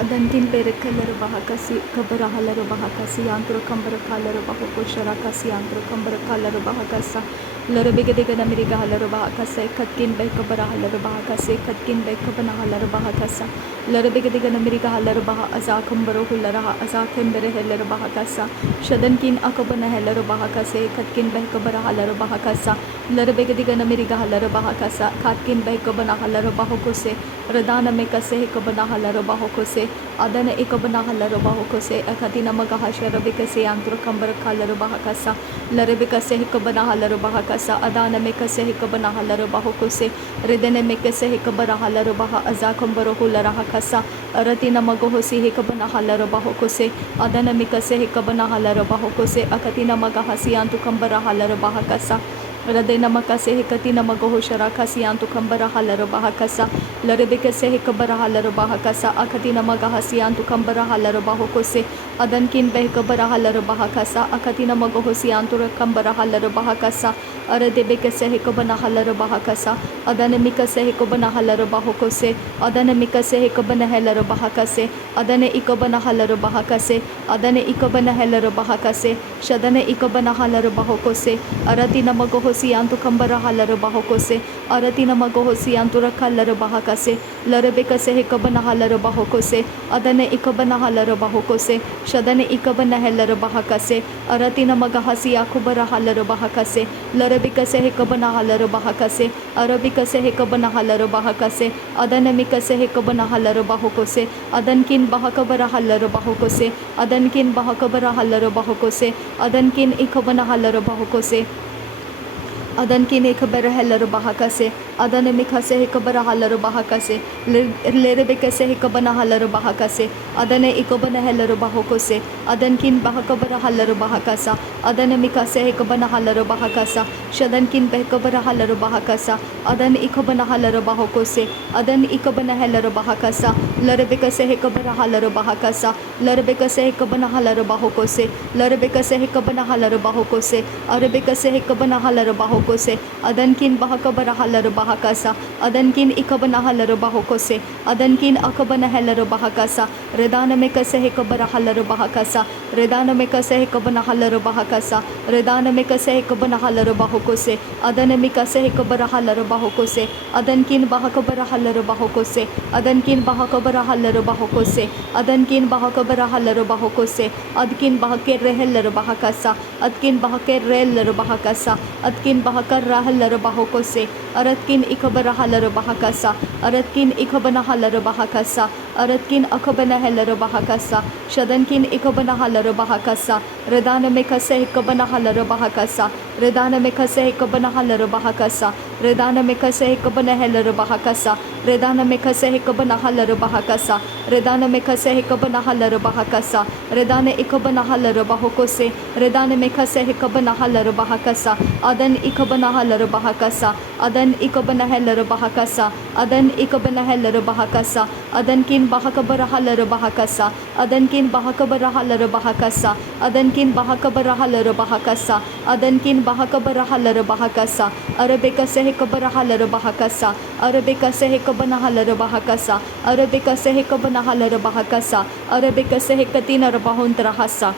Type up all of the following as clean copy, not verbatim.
Adantin berekeler bahakasi kabarahalar bahakasi antro kambara kalar bahako sharakasi antro kambara kalar bahakasa larbegedegana miriga halar bahakasa katkin be kabarahalar bahakase katkin be kabanahalar bahakasa larbegedegana miriga halar bah azakambaro hulara azakem bereheler bahakasa shadankin akabana helar bahakase katkin be kabarahalar bahakasa larbegedegana miriga halar bahakasa katkin be kabanahalar bahakose radana me kase kabanahalar bahakose adana ikabana halar bahakose akatina magahasha rabikase antro kambar kalar bahakasa larabikase hikabana halar bahakasa adana mekase hikabana halar bahakose redene mekase hikabara halar bah azakambaro hulara hakasa aratina magohosi hikabana halar bahakose adana mekase hikabana halar bahakose akatina magahasi antro kambara halar bahakasa Radena makase hekatina magaho sharakasi antu kambara halar bahakasa larebekase hekabara halar bahakasa akatina magahasi antu kambara halar bahokose adankin behkabara halar bahakasa akatina magahosi antu kambara halar bahakasa aradebekase hekabana halar bahakasa adanemikase hekabana halar bahokose adanemikase hekabana halar bahakase adane ikabana halar bahakase adane ikabana halar bahakase shadane ikabana halar bahokose aratina magaho Siantu kambara halar bahokose aratina magohosi antura kalar bahakase larebekase hekabana halar bahokose adane ikabana halar bahokose shadane ikabana halar bahakase aratina magahasi akubara halar bahakase larebekase hekabana halar bahakase arabikase hekabana halar bahakase adane mikase hekabana halar bahokose adankin bahakabara halar bahokose adankin bahakabara halar bahokose adankin ikabana halar bahokose Adankin ekabara halar bahakase adane mikase hekabara halar bahakase lerebekase hekabana halar bahakase adane ikabana halar bahokose adankin bahakabara halar bahakasa adane mikase hekabana halar bahakasa shadankin behkabara halar bahakasa adan ikabana halar bahokose adan ikabana halar bahakasa lerebekase hekabara halar bahakasa lerebekase hekabana halar bahokose lerebekase hekabana halar bahokose arebekase hekabana halar bahokose adankin bahakabara halar bahakasa adankin ikabana halar bahokose adankin akabana halar bahakasa redana mekase hekabara halar bahakasa redana mekase hekabana halar bahakasa redana mekase hekabana halar bahokose adana mekase hekabara halar bahokose adankin bahakabara halar bahokose adankin bahakabara halar bahokose adankin bahakabara halar bahokose adkin bahake rehelar bahakasa adkin bahake rehelar bahakasa adkin bahakar rahalar bahokose aratkin ikabara halar bahakasa aratkin ikabana halar bahakasa aratkin akabana halar bahakasa shadankin ikabana halar bahakasa redana mekase ikabana halar bahakasa redana mekase ikabana halar bahakasa redana mekase ikabana halar bahakasa redana mekase ikabana halar bahakasa redana mekase ikabana halar bahakasa redana ikabana halar bahokose redana mekase ikabana halar bahakasa adan ikabana halar bahakasa adan ikabana halar bahakasa adan ikabana halar bahakasa adankin bahakabara halar bahakasa adankin bahakabara halar bahakasa adankin bahakabara halar bahakasa adankin bahakabara halar bahakasa arabekase hekabara halar bahakasa arabekase hekabana halar bahakasa arabekase hekabana halar bahakasa arabekase hekatina bahontra hasa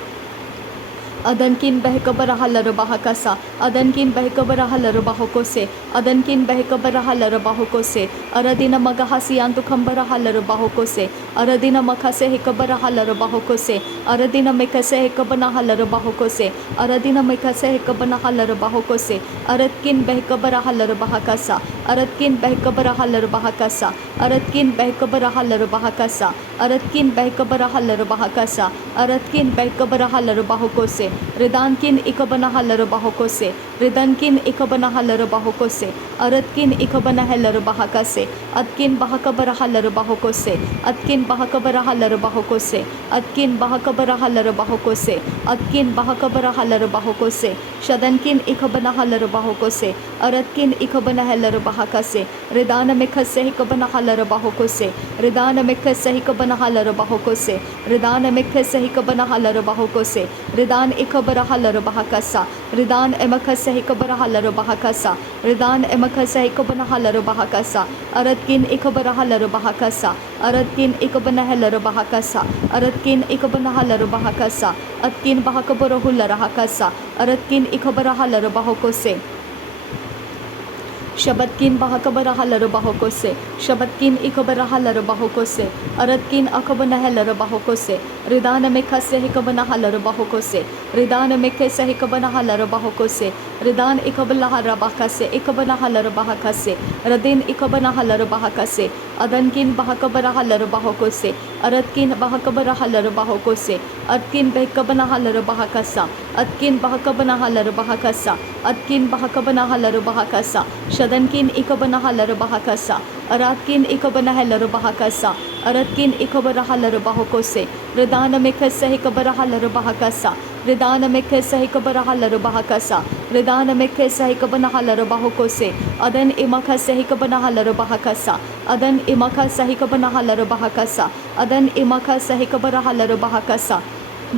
adankin behkabara halar bahakasa adankin behkabara halar bahokose adankin behkabara halar bahokose aradina magahasi antu kambara halar bahokose aradina makase hekabara halar bahokose aradina mekase hekabana halar bahokose aradina mekase hekabana halar bahokose aratkin behkabara halar bahakasa aratkin behkabara halar bahakasa aratkin behkabara halar bahakasa aratkin behkabara halar bahakasa aratkin behkabara halar bahokose Ridankin ikabana halar bahokose Ridankin ikabana halar bahokose aratkin ikabana halar bahakase atkin bahakabara halar bahokose atkin bahakabara halar bahokose atkin bahakabara halar bahokose atkin bahakabara halar bahokose shadankin ikabana halar bahokose aratkin ikabana halar bahakase redana mekase hikabana halaro bahokose redana mekase hikabana halaro bahokose redana mekase hikabana halaro bahokose redan ikabara halaro bahakasa redan emakase hikabara halaro bahakasa redan emakase hikabana halaro bahakasa aratkin ikabara halaro bahakasa aratkin ikabana halaro bahakasa aratkin ikabana halaro bahakasa atkin bahakabara hulara hakasa aratkin ikabara halaro bahokose Shabbatkin bahakabara halaro bahokose Shabbatkin ikabara halaro bahokose aratkin akabana halaro bahokose ridana mekase hikabana halaro bahokose ridana mekase hikabana halaro bahokose ridan ikabala harabakase ikabana halaro bahakase radin ikabana halaro bahakase adankin bahakabara halaro bahokose aratkin bahakabara halaro bahokose atkin behkabana halaro bahakasa atkin bahakabana halaro bahakasa atkin bahakabana halaro bahakasa shadankin ikabana halaro bahakasa aratkin ikabana halaro bahakasa aratkin ikabara halaro bahokose redana mekase hikabara halaro bahakasa redana mekase hikabara halaro bahakasa redana mekase hikabana halaro bahokose adan imakase hikabana halaro bahakasa adan imakase hikabana halaro bahakasa adan imakase hikabara halaro bahakasa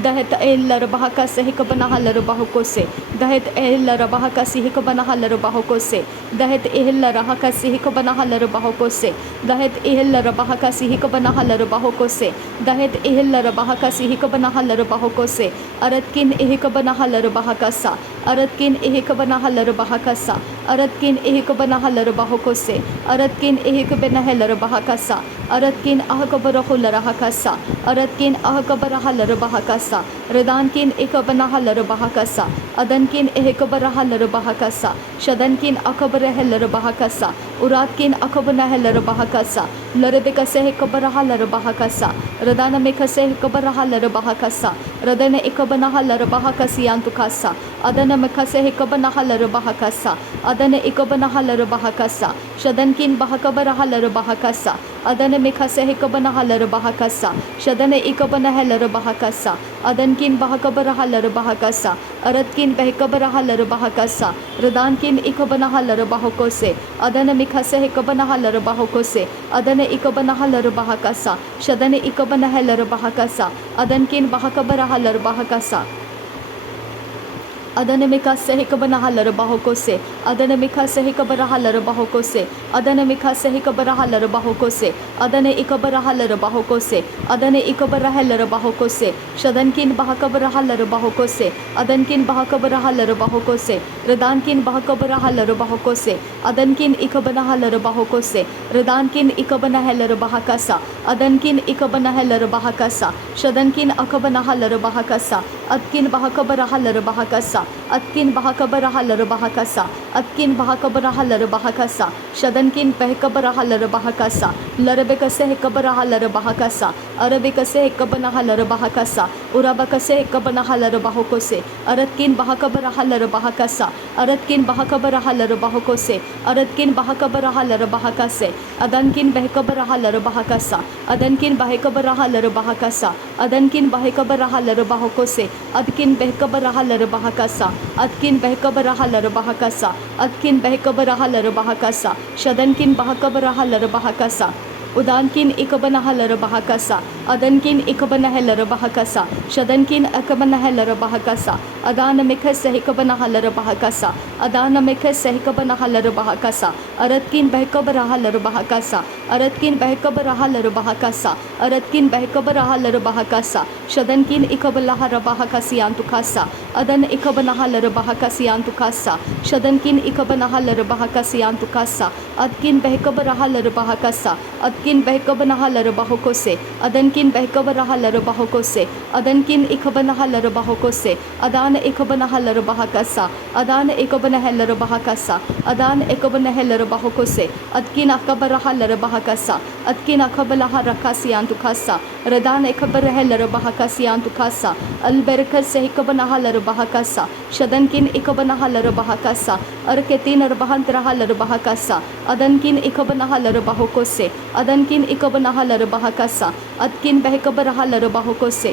dahet ella bahakase hikabana halaro bahokose dahet ella bahakase hikabana halaro bahokose dahet ella bahakase hikabana halaro bahokose dahet ella bahakase hikabana halaro bahokose dahet ella bahakase hikabana halaro bahokose aratkin hikabana halaro bahakasa aratkin hikabana halaro bahakasa aratkin hikabana halaro bahokose aratkin hikabana halaro bahakasa aratkin ahkabara hulara hakasa aratkin ahkabara halaro bahakasa redankin ikabana halaro bahakasa adankin ehkabara halaro bahakasa shadankin akabara halaro bahakasa uratkin akabana halaro bahakasa larebekase hekabara halaro bahakasa redana mekase hekabara halaro bahakasa redana ikabana halaro bahakasi antukasa adana mekase hekabana halaro bahakasa adana ikabana halaro bahakasa shadankin bahakabara halaro bahakasa adana mekase hekabana halaro bahakasa shadana ikabana halaro bahakasa adankin bahakabara halaro bahakasa aratkin behkabara halaro bahakasa redankin ikabana halaro bahokose adana mekase hekabana halaro bahokose adana ikabana halaro bahakasa shadana ikabana halaro bahakasa adankin bahakabara halaro bahakasa adana mekase hekabana halaro bahokose adana mekase hekabara halaro bahokose adana mekase hekabara halaro bahokose adana ikabara halaro bahokose adana ikabara halaro bahokose shadankin bahakabara halaro bahokose adankin bahakabara halaro bahokose redankin bahakabara halaro bahokose adankin ikabana halaro bahokose redankin ikabana halaro bahakasa adankin ikabana halaro bahakasa shadankin akabana halaro bahakasa atkin bahakabara halaro bahakasa atkin bahakabara halaro bahakasa atkin bahakabara halaro bahakasa shadankin behkabara halaro bahakasa larebekase hekabara halaro bahakasa arabekase hekabana halaro bahakasa urabakase hekabana halaro bahokose aratkin bahakabara halaro bahakasa aratkin bahakabara halaro bahokose aratkin bahakabara halaro bahakase adankin behkabara halaro bahakasa adankin bahekabara halaro bahakasa adankin bahekabara halaro bahokose adkin behkabara halaro bahakasa atkin behkabara halaro bahakasa atkin behkabara halaro bahakasa shadankin bahakabara halaro bahakasa udankin ikabana halaro bahakasa adankin ikabana halaro bahakasa shadankin akabana halaro bahakasa adana mekase hikabana halaro bahakasa adana mekase hikabana halaro bahakasa aratkin behkabara halaro bahakasa aratkin behkabara halaro bahakasa aratkin behkabara halaro bahakasa shadankin ikabala halaro bahakasi antukasa adan ikabana halaro bahakasi antukasa shadankin ikabana halaro bahakasi antukasa atkin behkabara halaro bahakasa atkin behkabana halaro bahokose adankin behkabara halaro bahokose adankin ikabana halaro bahokose adana ikabana halaro bahakasa adana ikabana halaro bahakasa adana ikabana halaro bahokose atkin akabara halaro bahakasa atkin akabala harakasi antukasa redana ikabara halaro bahakasi antukasa alberkase ikabana halaro bahakasa shadankin ikabana halaro bahakasa arketin arbahantra halaro bahakasa adankin ikabana halaro bahokose adankin ikabana halaro bahakasa atkin behkabara halaro bahokose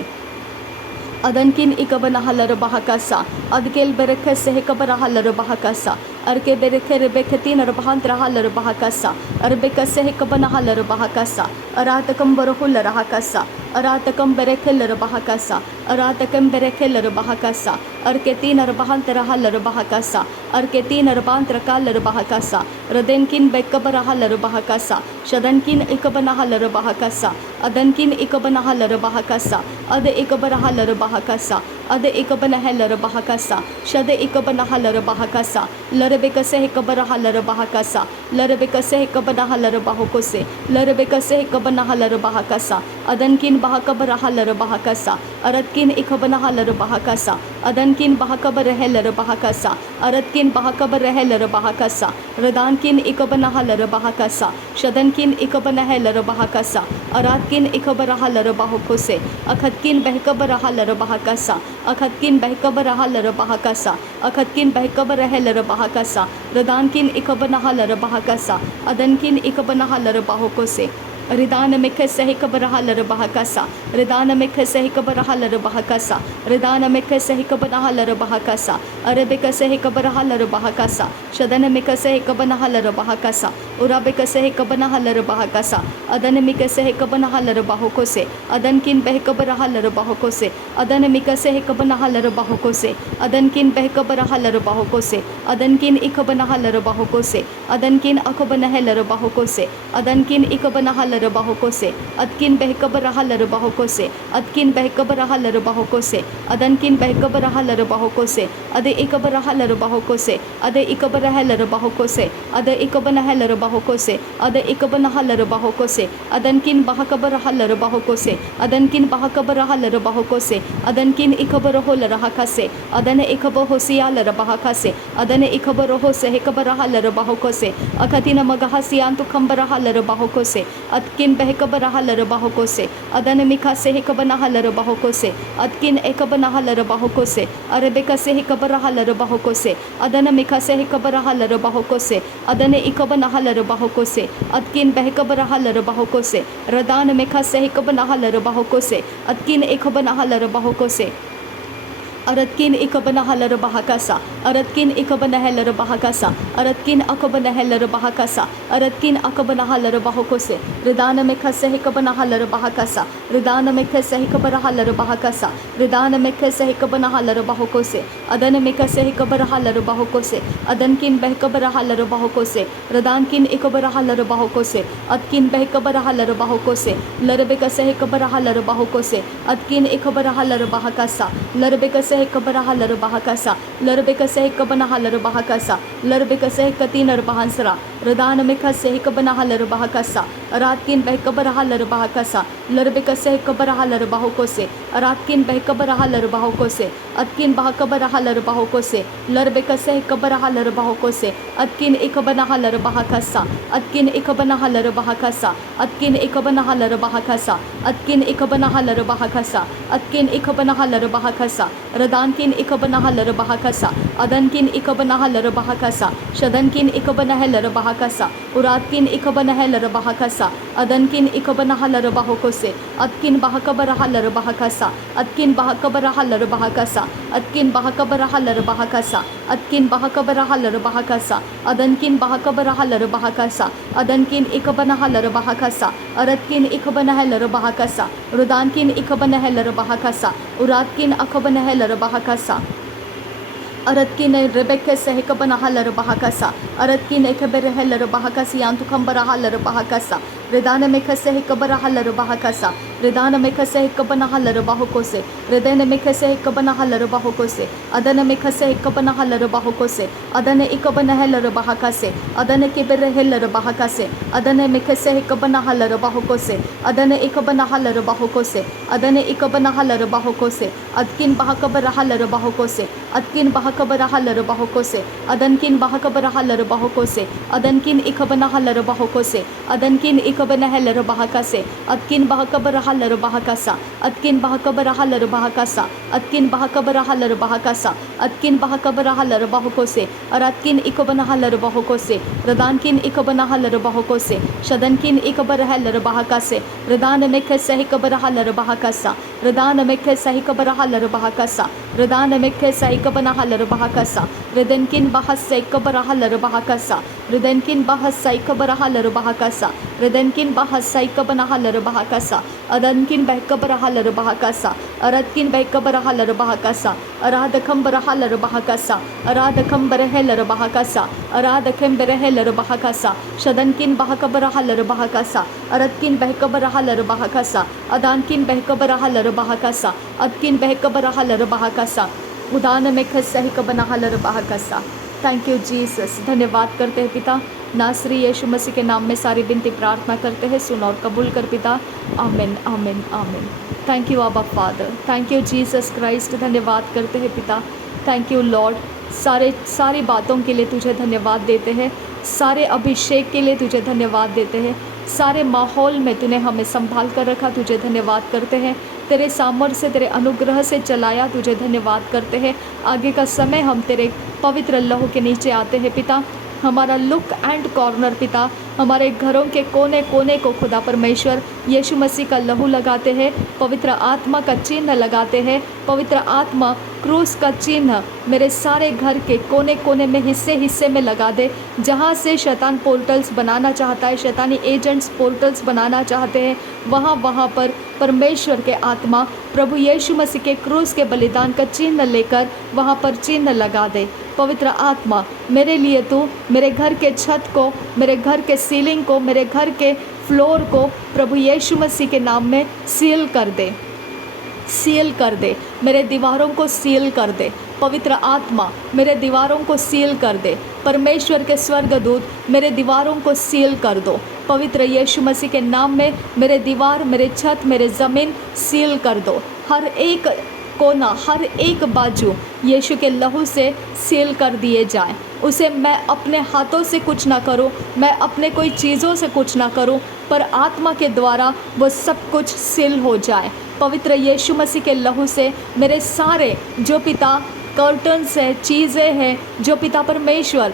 adankin ikabana halaro bahakasa adkel berekase hekabara halaro bahakasa Arke bereke rebeketin rabahantra halar bahakasa. Arbekase hekabana halar bahakasa. Aratakam barohul rahakasa. Aratakam berekel bahakasa. Aratakam berekel bahakasa. Arketin rabahantra halar bahakasa. Arketin rabantra kalar bahakasa. Radenkin bekabara halar bahakasa. Shadankin ikabana halar bahakasa. Adankin ikabana halar bahakasa. Ade ikabara halar bahakasa. Ade ikabana halar bahakasa. Shade ikabana halar bahakasa. Larebekase hekabara halar bahakasa. Larebekase hekabana halar bahokose. Larebekase hekabana halar bahakasa. Adankin bahakabara halar bahakasa. Aratkin ikabana halar bahakasa. Adankin bahakabara halar bahakasa. Aratkin bahakabara halar bahakasa. Radankin ikabana halar bahakasa. Shadankin ikabana halar bahakasa. Aratkin ikabara halar bahokose. Akhatkin behkabara halar bahakasa. Akhatkin behkabara halar bahakasa. Akhatkin behkabara halar bahakasa. Radankin ikabana halar bahakasa. Adankin ikabana halar bahokose. Ridana mekase hekabara halar bahakasa. Ridana mekase hekabara halar bahakasa. Ridana mekase hekabana halar bahakasa. Arabekase hekabara halar bahakasa. Shadana mekase hekabana halar bahakasa. Urabekase hekabana halar bahakasa. Adana mekase hekabana halar bahokose. Adankin behkabara halar bahokose. Adana mekase hekabana halar bahokose. Adankin behkabara halar bahokose. Adankin ikabana halar bahokose. Adankin akabana halar bahokose. Adankin ikabana halar bahokose. Adkin behkabara halar bahokose. Adkin behkabara halar bahokose. Adankin behkabara halar bahokose. Ade ikabara halar bahokose. Ade ikabara halar bahokose. Ade ikabana halar bahokose. Ade ikabana halar bahokose. Adankin bahakabara halar bahokose. Adankin bahakabara halar bahokose. Adankin ikabara holar hakase. Adane ikabo hosialar bahakase. Adane ikabara hose hekabara halar bahokose. Akatina magahasiantu kambara halar bahokose. Adkin behkabara halar bahokose. Adane mikase hekabana halar bahokose. Adkin ekabana halar bahokose. Arabekase hekabara halar bahokose. Adana mikase hekabara halar bahokose. Adane ikabana halar bahokose. Adkin behkabara halar bahokose. Radana mikase hekabana halar bahokose. Adkin ekabana halar bahokose. Aratkin ikabana halar bahakasa. Aratkin ikabana halar bahakasa. Aratkin akabana halar bahakasa. Aratkin akabana halar bahokose. Ridana mekase hekabana halar bahakasa. Ridana mekase hekabara halar bahakasa. Ridana mekase hekabana halar bahokose. Adana mekase hekabara halar bahokose. Adankin behkabara halar bahokose. Radankin ikabara halar bahokose. Adkin behkabara halar bahokose. Larbekase hekabara halar bahokose. Adkin ikabara halar bahakasa. Larbekase hekabara halar bahakasa. Larbekase hekabana halar bahakasa. Larbekase hekatinar bahansra. Radana mekase hekabana halar bahakasa. Aratkin behkabara halar bahakasa. Larbekase hekabara halar bahokose. Aratkin behkabara halar bahokose. Atkin bahakabara halar bahokose. Larbekase hekabara halar bahokose. Atkin ikabana halar bahakasa. Atkin ikabana halar bahakasa. Atkin ikabana halar bahakasa. Atkin ikabana halar bahakasa. Atkin ikabana halar bahakasa. Radankin ikabana halar bahakasa. Adankin ikabana halar bahakasa. Shadankin ikabana halar bahakasa. Uratkin ikabana halar bahakasa. Adankin ikabana halar bahokose. Atkin bahakabara halar bahakasa. Atkin bahakabara halar bahakasa. Atkin bahakabara halar bahakasa. Atkin bahakabara halar bahakasa. Adankin bahakabara halar bahakasa. Adankin ikabana halar bahakasa. Aratkin ikabana halar bahakasa. Rudankin ikabana halar bahakasa. Uratkin akabana halar bahakasa. Aratkin rebekase hekabana halar bahakasa. Aratkin ekabere halar bahakasi antu kambara halar bahakasa. Redana mekase hekabara halar bahakasa. Redana mekase hekabana halar bahokose. Redana mekase hekabana halar bahokose. Adana mekase hekabana halar bahokose. Adana ikabana halar bahakase. Adana kebere halar bahakase. Adana mekase hekabana halar bahokose. Adana ikabana halar bahokose. Adana ikabana halar bahokose. Adkin bahakabara halar bahokose. Adkin bahakabara halar bahokose. Adankin bahakabara halar bahokose. Adankin ikabana halar bahokose. Adankin ikabana halar bahakase. Adkin bahakabara halar bahakasa. Adkin bahakabara halar bahakasa. Adkin bahakabara halar bahakasa. Adkin bahakabara halar bahokose. Aratkin ikabana halar bahokose. Radankin ikabana halar bahokose. Shadankin ikabara halar bahakase. Radana mekase hikabara halar bahakasa. Radana mekase hikabara halar bahakasa. Redana Mekesa Ikabanahala Bahakasa, Redenkin Bahasa Ikabarahala Bahakasa, Redenkin Bahasa Ikabarahala Bahakasa, Redenkin Bahasa Ikabanahala Bahakasa, Adankin Bekabarahala Bahakasa, Aratkin Bekabarahala Bahakasa, Aradakam Barahala Bahakasa, Aradakam Barahela Bahakasa, Aradakam Barahela Bahakasa, Shadankin Bahakabarahala Bahakasa, Aratkin Bekabarahala Bahakasa, Adankin Bekabarahala Bahakasa, Adkin Bekabarahala Bahakasa, उदान में खसही का बना हलर बाहकसा। Thank you Jesus. धन्यवाद करते हैं पिता, नासरी यीशु मसीह के नाम में सारी विनती प्रार्थना करते हैं, सुन और कबूल कर पिता। आमीन आमीन आमीन। थैंक यू आबा father, thank you Jesus Christ. धन्यवाद करते हैं पिता, थैंक यू लॉर्ड। सारी बातों के लिए तुझे धन्यवाद देते हैं, सारे अभिषेक के लिए तुझे धन्यवाद देते हैं, सारे माहौल में तूने हमें संभाल कर रखा, तुझे धन्यवाद करते हैं। तेरे सामर्थ्य से, तेरे अनुग्रह से चलाया, तुझे धन्यवाद करते हैं। आगे का समय हम तेरे पवित्र लहू के नीचे आते हैं पिता। हमारा लुक एंड कॉर्नर पिता, हमारे घरों के कोने कोने को खुदा परमेश्वर यीशु मसीह का लहू लगाते हैं, पवित्र आत्मा का चिन्ह लगाते हैं। पवित्र आत्मा क्रूस का चिन्ह मेरे सारे घर के कोने कोने में, हिस्से हिस्से में लगा दे। जहाँ से शैतान पोर्टल्स बनाना चाहता है, शैतानी एजेंट्स पोर्टल्स बनाना चाहते हैं, वहाँ पर परमेश्वर के आत्मा प्रभु यीशु मसीह के क्रूस के बलिदान का चिन्ह लेकर वहाँ पर चिन्ह लगा दे। पवित्र आत्मा मेरे लिए तू मेरे घर के छत को, मेरे घर के सीलिंग को, मेरे घर के फ्लोर को प्रभु यीशु मसीह के नाम में सील कर दे, सील कर दे। मेरे दीवारों को सील कर दे। पवित्र आत्मा मेरे दीवारों को सील कर दे। परमेश्वर के स्वर्गदूत मेरे दीवारों को सील कर दो। पवित्र यीशु मसीह के नाम में मेरे दीवार, मेरे छत, मेरे ज़मीन सील कर दो। हर एक कोना, हर एक बाजू यीशु के लहू से सील कर दिए जाएं। उसे मैं अपने हाथों से कुछ ना करूं, मैं अपने कोई चीज़ों से कुछ ना करूं, पर आत्मा के द्वारा वो सब कुछ सील हो जाए। पवित्र यीशु मसीह के लहू से मेरे सारे जो पिता कर्टन्स है, चीज़ें हैं, जो पिता परमेश्वर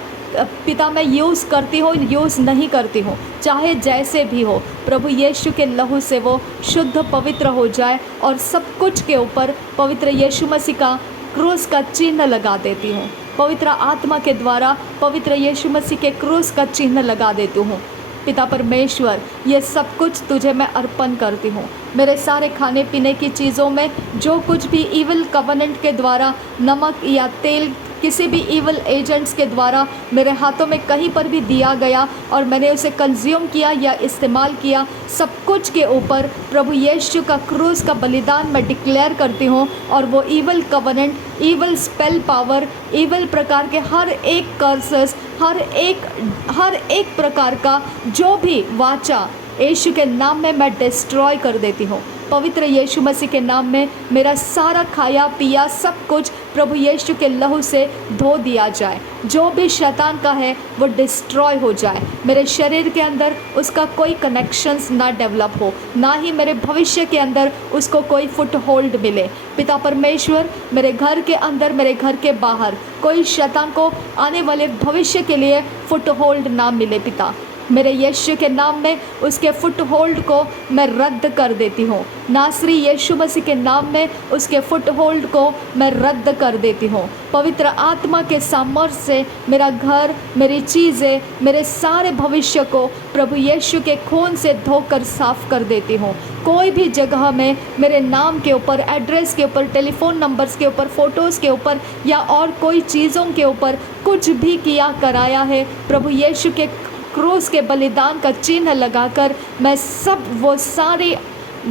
पिता मैं यूज़ करती हूँ, यूज़ नहीं करती हूँ, चाहे जैसे भी हो, प्रभु यीशु के लहू से वो शुद्ध पवित्र हो जाए। और सब कुछ के ऊपर पवित्र यीशु मसीह का क्रूस का चिन्ह लगा देती हूँ। पवित्र आत्मा के द्वारा पवित्र यीशु मसीह के क्रूस का चिन्ह लगा देती हूँ। पिता परमेश्वर, ये सब कुछ तुझे मैं अर्पण करती हूँ। मेरे सारे खाने पीने की चीज़ों में जो कुछ भी इविल कवनेंट के द्वारा, नमक या तेल, किसी भी इविल एजेंट्स के द्वारा मेरे हाथों में कहीं पर भी दिया गया और मैंने उसे कंज्यूम किया या इस्तेमाल किया, सब कुछ के ऊपर प्रभु यीशु का क्रूस का बलिदान मैं डिक्लेयर करती हूँ। और वो evil covenant, evil spell power, evil प्रकार के हर एक कर्सेस, हर एक प्रकार का जो भी वाचा यीशु के नाम में मैं डिस्ट्रॉय कर देती हूँ। पवित्र यीशु मसीह के नाम में मेरा सारा खाया पिया सब कुछ प्रभु यीशु के लहू से धो दिया जाए। जो भी शैतान का है वो डिस्ट्रॉय हो जाए। मेरे शरीर के अंदर उसका कोई कनेक्शंस ना डेवलप हो, ना ही मेरे भविष्य के अंदर उसको कोई फुट होल्ड मिले। पिता परमेश्वर, मेरे घर के अंदर, मेरे घर के बाहर कोई शैतान को आने वाले भविष्य के लिए फुट होल्ड ना मिले। पिता, मेरे यीशु के नाम में उसके फुट होल्ड को मैं रद्द कर देती हूँ। नासरी यीशु मसीह के नाम में उसके फुट होल्ड को मैं रद्द कर देती हूँ। पवित्र आत्मा के सामर्थ्य से मेरा घर, मेरी चीज़ें, मेरे सारे भविष्य को प्रभु यीशु के खून से धोकर साफ कर देती हूँ। कोई भी जगह में मेरे नाम के ऊपर, एड्रेस के ऊपर, टेलीफोन नंबर्स के ऊपर, फ़ोटोज़ के ऊपर या और कोई चीज़ों के ऊपर कुछ भी किया कराया है, प्रभु यीशु के क्रूस के बलिदान का चिन्ह लगाकर मैं सब वो सारी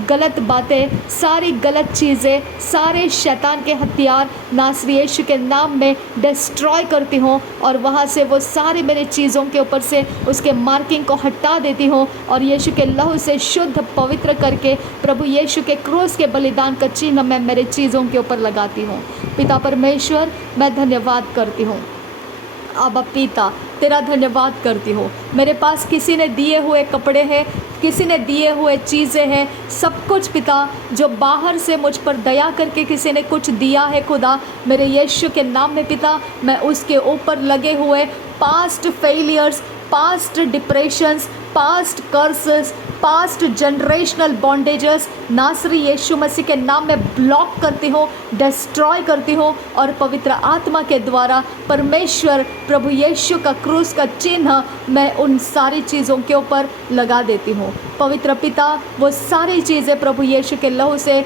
गलत बातें, सारी गलत चीज़ें, सारे शैतान के हथियार नासरी यीशु के नाम में डिस्ट्रॉय करती हूँ। और वहाँ से वो सारी मेरी चीज़ों के ऊपर से उसके मार्किंग को हटा देती हूँ और यीशु के लहू से शुद्ध पवित्र करके प्रभु यीशु के क्रूस के बलिदान का चिन्ह मैं मेरे चीज़ों के ऊपर लगाती हूँ। पिता परमेश्वर, मैं धन्यवाद करती हूँ। आबा पिता, तेरा धन्यवाद करती हूँ। मेरे पास किसी ने दिए हुए कपड़े हैं, किसी ने दिए हुए चीज़ें हैं, सब कुछ पिता जो बाहर से मुझ पर दया करके किसी ने कुछ दिया है खुदा, मेरे यीशु के नाम में पिता मैं उसके ऊपर लगे हुए past failures, past depressions, past curses, past generational bondages नासरी यीशु मसीह के नाम में ब्लॉक करती हूँ, डिस्ट्रॉय करती हूँ और पवित्र आत्मा के द्वारा परमेश्वर प्रभु यीशु का क्रूस का चिन्ह मैं उन सारी चीज़ों के ऊपर लगा देती हूँ। पवित्र पिता, वो सारी चीज़ें प्रभु यीशु के लहू से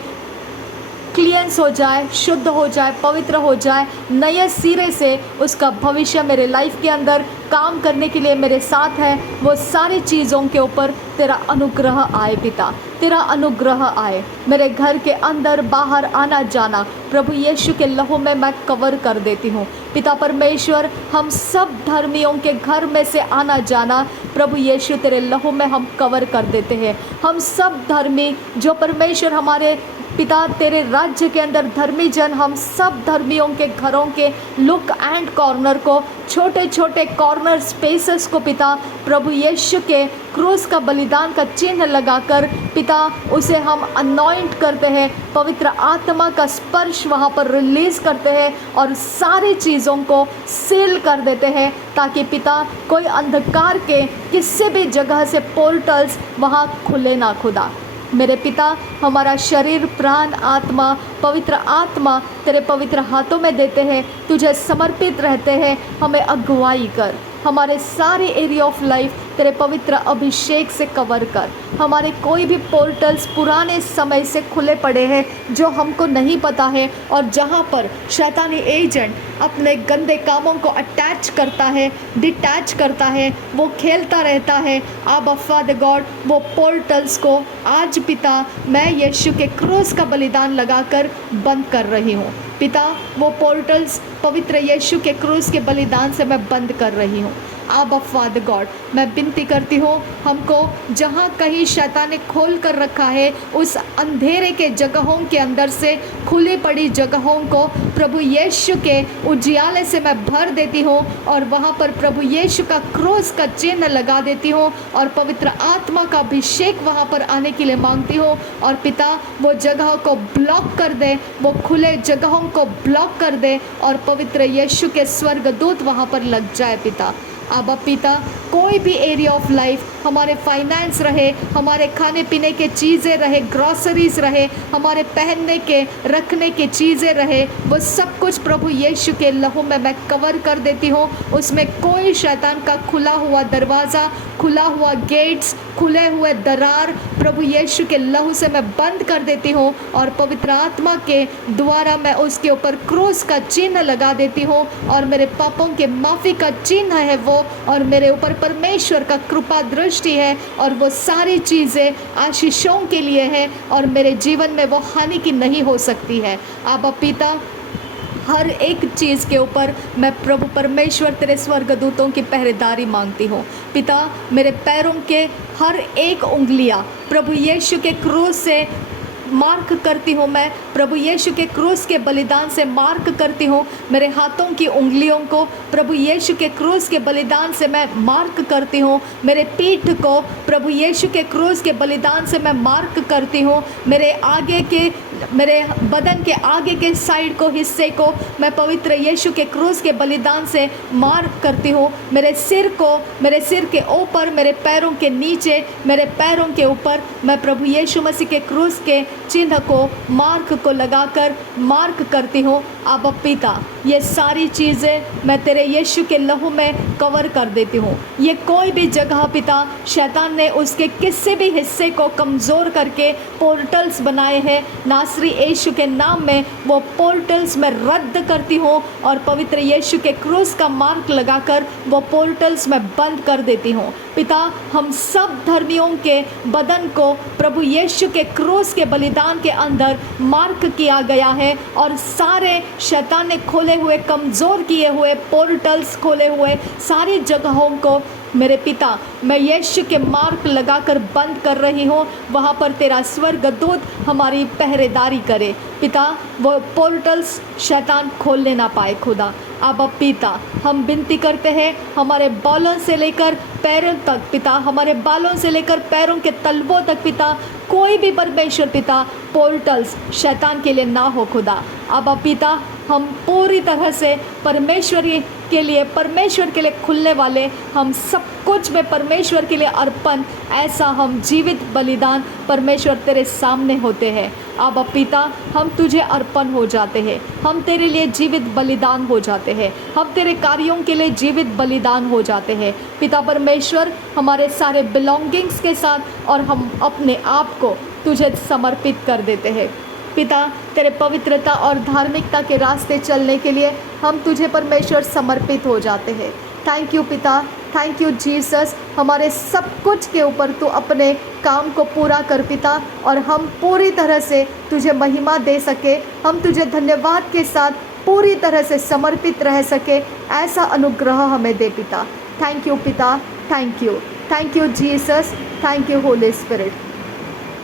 क्लियंस हो जाए, शुद्ध हो जाए, पवित्र हो जाए, नए सिरे से उसका भविष्य मेरे लाइफ के अंदर काम करने के लिए मेरे साथ है। वो सारी चीज़ों के ऊपर तेरा अनुग्रह आए पिता, तेरा अनुग्रह आए। मेरे घर के अंदर बाहर आना जाना प्रभु यीशु के लहू में मैं कवर कर देती हूँ। पिता परमेश्वर, हम सब धर्मियों के घर में से आना जाना प्रभु यीशु तेरे लहू में हम कवर कर देते हैं। हम सब धर्मी जो परमेश्वर हमारे पिता तेरे राज्य के अंदर धर्मी जन, हम सब धर्मियों के घरों के लुक एंड कॉर्नर को, छोटे छोटे कॉर्नर स्पेसेस को पिता प्रभु यीशु के क्रूस का बलिदान का चिन्ह लगाकर पिता उसे हम अनॉइंट करते हैं, पवित्र आत्मा का स्पर्श वहाँ पर रिलीज़ करते हैं और सारी चीज़ों को सील कर देते हैं, ताकि पिता कोई अंधकार के किसी भी जगह से पोर्टल्स वहाँ खुले ना खुदा। मेरे पिता, हमारा शरीर, प्राण, आत्मा, पवित्र आत्मा तेरे पवित्र हाथों में देते हैं, तुझे समर्पित रहते हैं। हमें अगुवाई कर, हमारे सारे एरिया ऑफ लाइफ तेरे पवित्र अभिषेक से कवर कर। हमारे कोई भी पोर्टल्स पुराने समय से खुले पड़े हैं जो हमको नहीं पता है, और जहाँ पर शैतानी एजेंट अपने गंदे कामों को अटैच करता है, डिटैच करता है, वो खेलता रहता है, आबा फादर गॉड, वो पोर्टल्स को आज पिता मैं यीशु के क्रूस का बलिदान लगाकर बंद कर रही हूँ। पिता, वो पोर्टल्स पवित्र यीशु के क्रूस के बलिदान से मैं बंद कर रही हूँ। आबा फादर गॉड, मैं विनती करती हूँ, हमको जहाँ कहीं शैतान ने खोल कर रखा है उस अंधेरे के जगहों के अंदर से खुली पड़ी जगहों को प्रभु यीशु के उजियाले से मैं भर देती हूँ, और वहाँ पर प्रभु यीशु का क्रूस का चिन्ह लगा देती हूँ, और पवित्र आत्मा का अभिषेक वहाँ पर आने के लिए मांगती हूँ। और पिता, वो जगह को ब्लॉक कर दे, वो खुले जगहों को ब्लॉक कर दे, और पवित्र यीशु के स्वर्गदूत वहाँ पर लग जाए पिता। आबा पिता, कोई भी एरिया ऑफ लाइफ, हमारे फाइनेंस रहे, हमारे खाने पीने के चीज़ें रहे, ग्रॉसरीज रहे, हमारे पहनने के रखने की चीज़ें रहे, वो सब कुछ प्रभु यीशु के लहू में मैं कवर कर देती हूँ। उसमें कोई शैतान का खुला हुआ दरवाज़ा, खुला हुआ गेट्स, खुले हुए दरार प्रभु यीशु के लहू से मैं बंद कर देती हूँ, और पवित्र आत्मा के द्वारा मैं उसके ऊपर क्रूस का चिन्ह लगा देती हूँ, और मेरे पापों के माफ़ी का चिन्ह है वो, और मेरे ऊपर परमेश्वर का कृपा दृष्टि है, और वो सारी चीज़ें आशीषों के लिए है, और मेरे जीवन में वो हानि की नहीं हो सकती है। आबा पिता, हर एक चीज़ के ऊपर मैं प्रभु परमेश्वर तेरे स्वर्गदूतों की पहरेदारी मांगती हूँ। पिता, मेरे पैरों के हर एक उंगलियाँ प्रभु यीशु के क्रूस से मार्क करती हूँ, मैं प्रभु यीशु के क्रूस के बलिदान से मार्क करती हूँ। मेरे हाथों की उंगलियों को प्रभु यीशु के क्रूस के बलिदान से मैं मार्क करती हूँ। मेरे पीठ को प्रभु यीशु के क्रूस के बलिदान से मैं मार्क करती हूँ। मेरे बदन के आगे के साइड को, हिस्से को मैं पवित्र यीशु के क्रूस के बलिदान से मार्क करती हूँ। मेरे सिर के ऊपर, मेरे पैरों के नीचे, मेरे पैरों के ऊपर मैं प्रभु यीशु मसीह के क्रूस के चिन्ह को, मार्क को लगाकर मार्क करती हूँ। अब पिता, ये सारी चीज़ें मैं तेरे यीशु के लहू में कवर कर देती हूँ। ये कोई भी जगह पिता शैतान ने उसके किसी भी हिस्से को कमज़ोर करके पोर्टल्स बनाए हैं, नासरी यीशु के नाम में वो पोर्टल्स मैं रद्द करती हूँ, और पवित्र यीशु के क्रूस का मार्क लगाकर वो पोर्टल्स मैं बंद कर देती हूँ। पिता, हम सब धर्मियों के बदन को प्रभु यीशु के क्रूस के बलिदान के अंदर मार्क किया गया है, और सारे शैतान ने खोले हुए, कमज़ोर किए हुए पोर्टल्स, खोले हुए सारी जगहों को मेरे पिता मैं यीशु के मार्क लगाकर बंद कर रही हूँ। वहाँ पर तेरा स्वर्गदूत हमारी पहरेदारी करे पिता, वो पोर्टल्स शैतान खोलने ना पाए खुदा। अब पिता, हम विनती करते हैं, हमारे बालों से लेकर पैरों तक पिता, हमारे बालों से लेकर पैरों के तलवों तक पिता, कोई भी परमेश्वर पिता पोर्टल्स शैतान के लिए ना हो खुदा। अब पिता, हम पूरी तरह से परमेश्वरी के लिए, परमेश्वर के लिए खुलने वाले हम सब कुछ में परमेश्वर के लिए अर्पण, ऐसा हम जीवित बलिदान परमेश्वर तेरे सामने होते हैं। अब पिता, हम तुझे अर्पण हो जाते हैं, हम तेरे लिए जीवित बलिदान हो जाते हैं, हम तेरे कार्यों के लिए जीवित बलिदान हो जाते हैं पिता परमेश्वर, हमारे सारे बिलोंगिंग्स के साथ, और हम अपने आप को तुझे समर्पित कर देते हैं पिता। तेरे पवित्रता और धार्मिकता के रास्ते चलने के लिए हम तुझे परमेश्वर समर्पित हो जाते हैं। थैंक यू पिता, थैंक यू जीसस, हमारे सब कुछ के ऊपर तू अपने काम को पूरा कर पिता, और हम पूरी तरह से तुझे महिमा दे सके, हम तुझे धन्यवाद के साथ पूरी तरह से समर्पित रह सके, ऐसा अनुग्रह हमें दे पिता। थैंक यू पिता, thank you Jesus, thank you Holy spirit.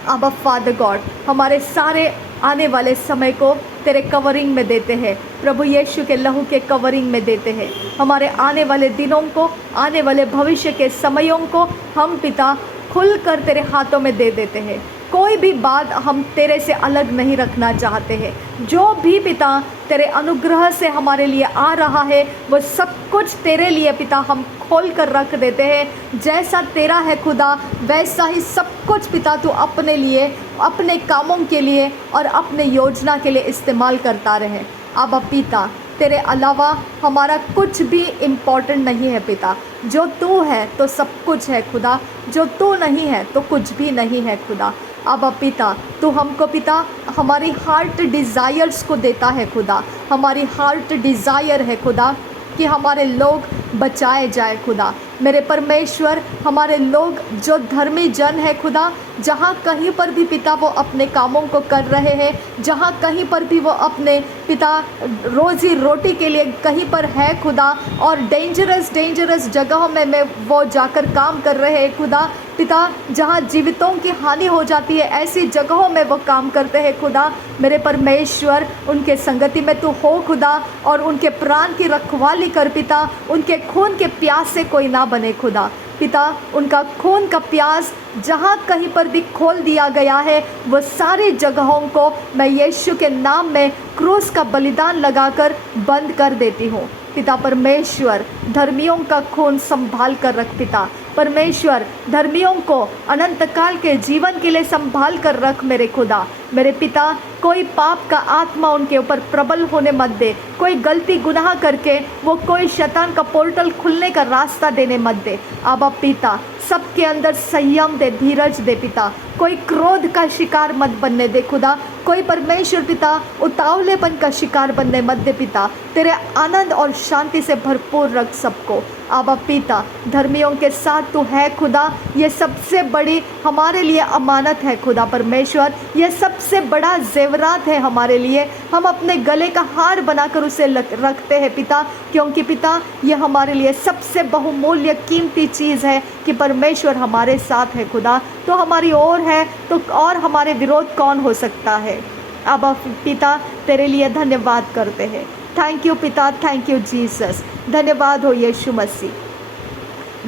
अब फादर गॉड, हमारे सारे आने वाले समय को तेरे कवरिंग में देते हैं प्रभु यीशु के लहू के कवरिंग में देते हैं। हमारे आने वाले दिनों को, आने वाले भविष्य के समयों को हम पिता खुलकर तेरे हाथों में दे देते हैं। कोई भी बात हम तेरे से अलग नहीं रखना चाहते हैं। जो भी पिता तेरे अनुग्रह से हमारे लिए आ रहा है, वो सब कुछ तेरे लिए पिता हम खोल कर रख देते हैं। जैसा तेरा है खुदा, वैसा ही सब कुछ पिता तू अपने लिए, अपने कामों के लिए और अपने योजना के लिए इस्तेमाल करता रहे। अब पिता, तेरे अलावा हमारा कुछ भी इम्पोर्टेंट नहीं है पिता। जो तू है तो सब कुछ है खुदा, जो तू नहीं है तो कुछ भी नहीं है खुदा। अब पिता, तू हमको पिता हमारी हार्ट डिज़ायर्स को देता है खुदा। हमारी हार्ट डिज़ायर है खुदा कि हमारे लोग बचाए जाए खुदा। मेरे परमेश्वर, हमारे लोग जो धर्मी जन है खुदा, जहाँ कहीं पर भी पिता वो अपने कामों को कर रहे हैं, जहाँ कहीं पर भी वो अपने पिता रोज़ी रोटी के लिए कहीं पर है खुदा, और डेंजरस जगहों में वो जाकर काम कर रहे हैं खुदा पिता, जहाँ जीवितों की हानि हो जाती है, ऐसी जगहों में वो काम करते हैं खुदा। मेरे परमेश्वर, उनके संगति में तू हो खुदा, और उनके प्राण की रखवाली कर पिता। उनके खून के प्यास से कोई ना बने खुदा पिता। उनका खून का प्यास जहाँ कहीं पर भी खोल दिया गया है, वो सारी जगहों को मैं यीशु के नाम में क्रूस का बलिदान लगाकर बंद कर देती हूँ पिता परमेश्वर। धर्मियों का खून संभाल कर रख पिता परमेश्वर। धर्मियों को अनंत काल के जीवन के लिए संभाल कर रख मेरे खुदा। मेरे पिता, कोई पाप का आत्मा उनके ऊपर प्रबल होने मत दे। कोई गलती गुनाह करके वो कोई शैतान का पोर्टल खुलने का रास्ता देने मत दे। अब पिता, सबके अंदर संयम दे, धीरज दे पिता। कोई क्रोध का शिकार मत बनने दे खुदा। कोई परमेश्वर पिता उतावलेपन का शिकार बनने मत दे पिता। तेरे आनंद और शांति से भरपूर रख सबको। अब पिता, धर्मियों के साथ तू है खुदा। ये सबसे बड़ी हमारे लिए अमानत है खुदा परमेश्वर। ये सबसे बड़ा जेवरात है हमारे लिए। हम अपने गले का हार बनाकर उसे रखते हैं पिता, क्योंकि पिता ये हमारे लिए सबसे बहुमूल्य कीमती चीज़ है कि परमेश्वर हमारे साथ है खुदा। तो हमारी ओर है तो और हमारे विरोध कौन हो सकता है। अब पिता, तेरे लिए धन्यवाद करते हैं। थैंक यू पिता, थैंक यू जीसस। धन्यवाद हो यीशु मसीह,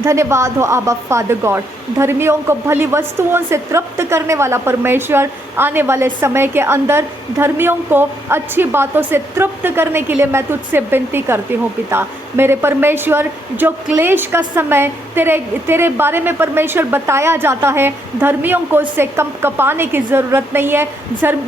धन्यवाद हो आबा फादर गॉड। धर्मियों को भली वस्तुओं से तृप्त करने वाला परमेश्वर, आने वाले समय के अंदर धर्मियों को अच्छी बातों से तृप्त करने के लिए मैं तुझसे विनती करती हूँ पिता। मेरे परमेश्वर, जो क्लेश का समय तेरे बारे में परमेश्वर बताया जाता है, धर्मियों को उससे कम कपाने की ज़रूरत नहीं है।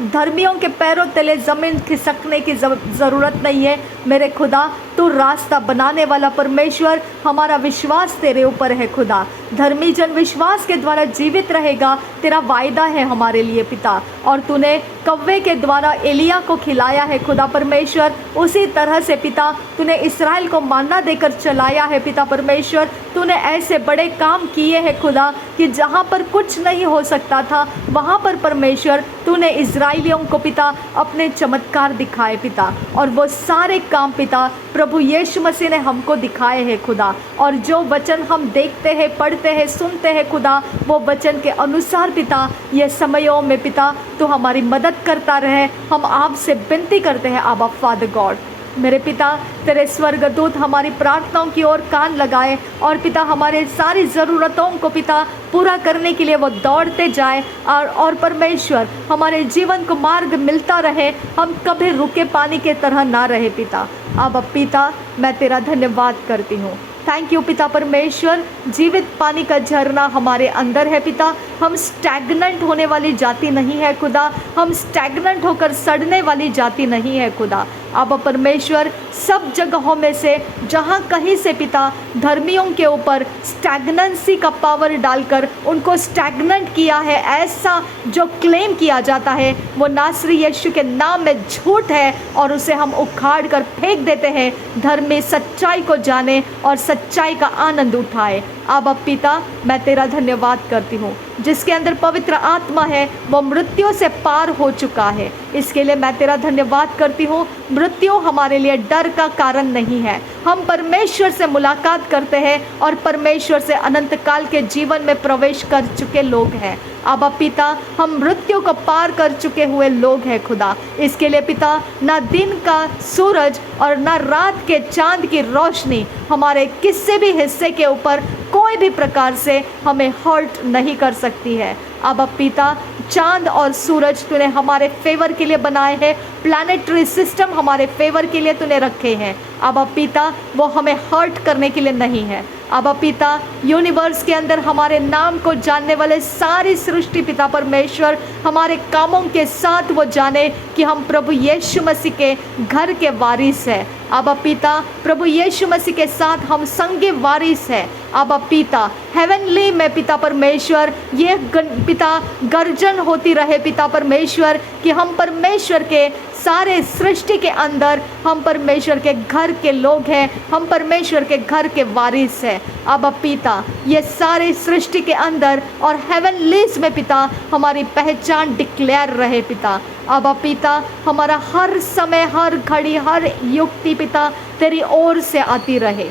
धर्मियों के पैरों तले ज़मीन खिसकने की ज़रूरत नहीं है। मेरे खुदा, तू रास्ता बनाने वाला परमेश्वर, हमारा विश्वास तेरे ऊपर है खुदा। धर्मी जन विश्वास के द्वारा जीवित रहेगा, तेरा वायदा है हमारे लिए पिता। और तूने कव्वे के द्वारा एलिया को खिलाया है खुदा परमेश्वर, उसी तरह से पिता तूने इस्राएल को मान्ना देकर चलाया है पिता परमेश्वर। तूने ऐसे बड़े काम किए हैं खुदा कि जहाँ पर कुछ नहीं हो सकता था, वहाँ पर परमेश्वर तूने इज़राइलियों को पिता अपने चमत्कार दिखाए पिता। और वो सारे काम पिता प्रभु यीशु मसीह ने हमको दिखाए हैं खुदा। और जो वचन हम देखते हैं, पढ़ते हैं, सुनते हैं खुदा, वो वचन के अनुसार पिता ये समयों में पिता तो हमारी मदद करता रहे। हम आपसे विनती करते हैं आबा फादर गॉड, मेरे पिता, तेरे स्वर्गदूत हमारी प्रार्थनाओं की ओर कान लगाए और पिता हमारे सारी ज़रूरतों को पिता पूरा करने के लिए वो दौड़ते जाए और परमेश्वर हमारे जीवन को मार्ग मिलता रहे, हम कभी रुके पानी के तरह ना रहे पिता। अब पिता मैं तेरा धन्यवाद करती हूँ। थैंक यू पिता परमेश्वर, जीवित पानी का झरना हमारे अंदर है पिता। हम स्टैग्नेंट होने वाली जाति नहीं है खुदा, हम स्टैग्नेंट होकर सड़ने वाली जाति नहीं है खुदा। अब परमेश्वर सब जगहों में से जहाँ कहीं से पिता धर्मियों के ऊपर स्टैग्नेंसी का पावर डालकर उनको स्टैग्नेंट किया है, ऐसा जो क्लेम किया जाता है वो नासरी यीशु के नाम में झूठ है और उसे हम उखाड़ कर फेंक देते हैं। धर्मी सच्चाई को जाने और सच्चाई का आनंद उठाए। अब पिता मैं तेरा धन्यवाद करती हूँ, जिसके अंदर पवित्र आत्मा है वो मृत्यु से पार हो चुका है, इसके लिए मैं तेरा धन्यवाद करती हूँ। मृत्यु हमारे लिए डर का कारण नहीं है, हम परमेश्वर से मुलाकात करते हैं और परमेश्वर से अनंत काल के जीवन में प्रवेश कर चुके लोग हैं। अब पिता हम मृत्यु को पार कर चुके हुए लोग हैं खुदा, इसके लिए पिता ना दिन का सूरज और ना रात के चांद की रोशनी हमारे किसी भी हिस्से के ऊपर कोई भी प्रकार से हमें हर्ट नहीं कर सकती है। अब पिता चांद और सूरज तूने हमारे फेवर के लिए बनाए हैं, प्लानिटरी सिस्टम हमारे फेवर के लिए तूने रखे हैं। अब पिता वो हमें हर्ट करने के लिए नहीं है। अब पिता यूनिवर्स के अंदर हमारे नाम को जानने वाले सारी सृष्टि पिता परमेश्वर हमारे कामों के साथ वो जाने कि हम प्रभु यीशु मसीह के घर के वारिस हैं। अब पिता प्रभु यीशु मसीह के साथ हम संगी वारिस हैं। अब पिता हेवनली में पिता परमेश्वर ये पिता गर्जन होती रहे पिता परमेश्वर कि हम परमेश्वर के सारे सृष्टि के अंदर हम परमेश्वर के घर के लोग हैं, हम परमेश्वर के घर के वारिस हैं। अब पिता ये सारे सृष्टि के अंदर और हेवनलीज में पिता हमारी पहचान डिक्लेयर रहे पिता। अब पिता हमारा हर समय हर घड़ी हर युक्ति पिता तेरी ओर से आती रहे।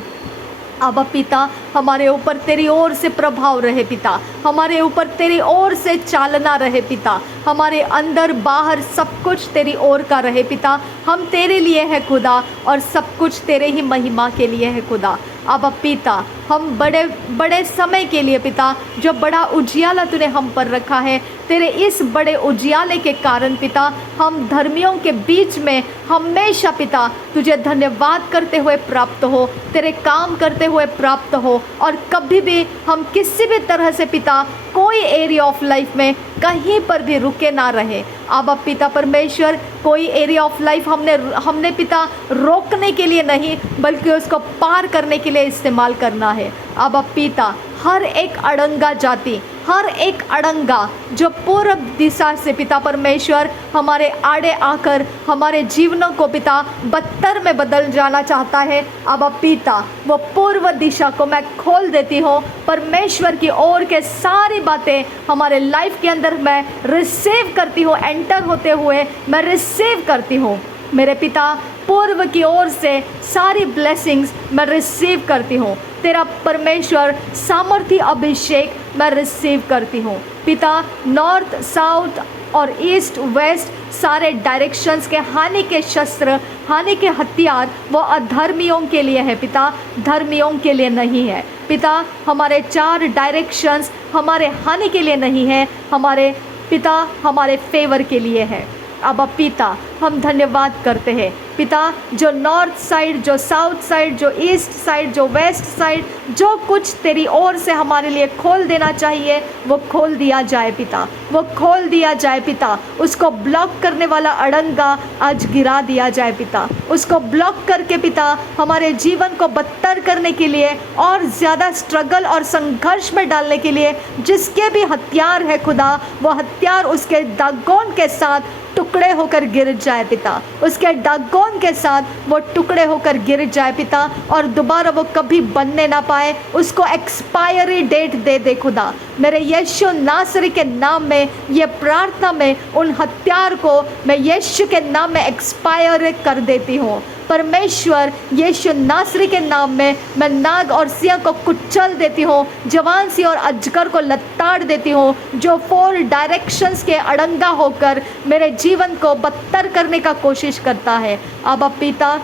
अब पिता हमारे ऊपर तेरी ओर से प्रभाव रहे पिता, हमारे ऊपर तेरी ओर से चालना रहे पिता, हमारे अंदर बाहर सब कुछ तेरी ओर का रहे पिता। हम तेरे लिए है खुदा और सब कुछ तेरे ही महिमा के लिए है खुदा। अब पिता हम बड़े बड़े समय के लिए पिता जो बड़ा उजियाला तूने हम पर रखा है, तेरे इस बड़े उजियाले के कारण पिता हम धर्मियों के बीच में हमेशा पिता तुझे धन्यवाद करते हुए प्राप्त हो, तेरे काम करते हुए प्राप्त हो और कभी भी हम किसी भी तरह से पिता कोई एरिया ऑफ लाइफ में कहीं पर भी रुके ना रहे। अब पिता परमेश्वर कोई एरिया ऑफ लाइफ हमने पिता रोकने के लिए नहीं बल्कि उसको पार करने के लिए इस्तेमाल करना है। अब पिता हर एक अड़ंगा जाति, हर एक अड़ंगा जो पूर्व दिशा से पिता परमेश्वर हमारे आड़े आकर हमारे जीवनों को पिता बदतर में बदल जाना चाहता है, अब पिता वो पूर्व दिशा को मैं खोल देती हूँ। परमेश्वर की ओर के सारी बातें हमारे लाइफ के अंदर मैं रिसीव करती हूँ, एंटर होते हुए मैं रिसीव करती हूँ। मेरे पिता पूर्व की ओर से सारी ब्लेसिंग्स मैं रिसीव करती हूँ। तेरा परमेश्वर सामर्थ्य अभिषेक मैं रिसीव करती हूँ पिता। नॉर्थ साउथ और ईस्ट वेस्ट सारे डायरेक्शंस के हानि के शस्त्र, हानि के हथियार वो अधर्मियों के लिए है पिता, धर्मियों के लिए नहीं है पिता। हमारे चार डायरेक्शंस हमारे हानि के लिए नहीं है, हमारे पिता हमारे फेवर के लिए है। अब पिता हम धन्यवाद करते हैं पिता, जो नॉर्थ साइड, जो साउथ साइड, जो ईस्ट साइड, जो वेस्ट साइड, जो कुछ तेरी ओर से हमारे लिए खोल देना चाहिए वो खोल दिया जाए पिता, वो खोल दिया जाए पिता। उसको ब्लॉक करने वाला अड़ंगा आज गिरा दिया जाए पिता, उसको ब्लॉक करके पिता हमारे जीवन को बदतर करने के लिए और ज़्यादा स्ट्रगल और संघर्ष में डालने के लिए जिसके भी हथियार है खुदा, वो हथियार उसके दागोन के साथ टुकड़े होकर गिर जाए पिता, उसके दागोन के साथ वो टुकड़े होकर गिर जाए पिता और दोबारा वो कभी बनने ना पाए। उसको एक्सपायरी डेट दे दे खुदा। मेरे यीशु नासरी के नाम में ये प्रार्थना में उन हथियार को मैं यीशु के नाम में एक्सपायर कर देती हूँ। परमेश्वर यीशु नासरी के नाम में मैं नाग और सिंह को कुचल देती हूँ, जवान सी और अजगर को लताड़ देती हूँ, जो 4 डायरेक्शंस के अड़ंगा होकर मेरे जीवन को बदतर करने का कोशिश करता है। अब पिता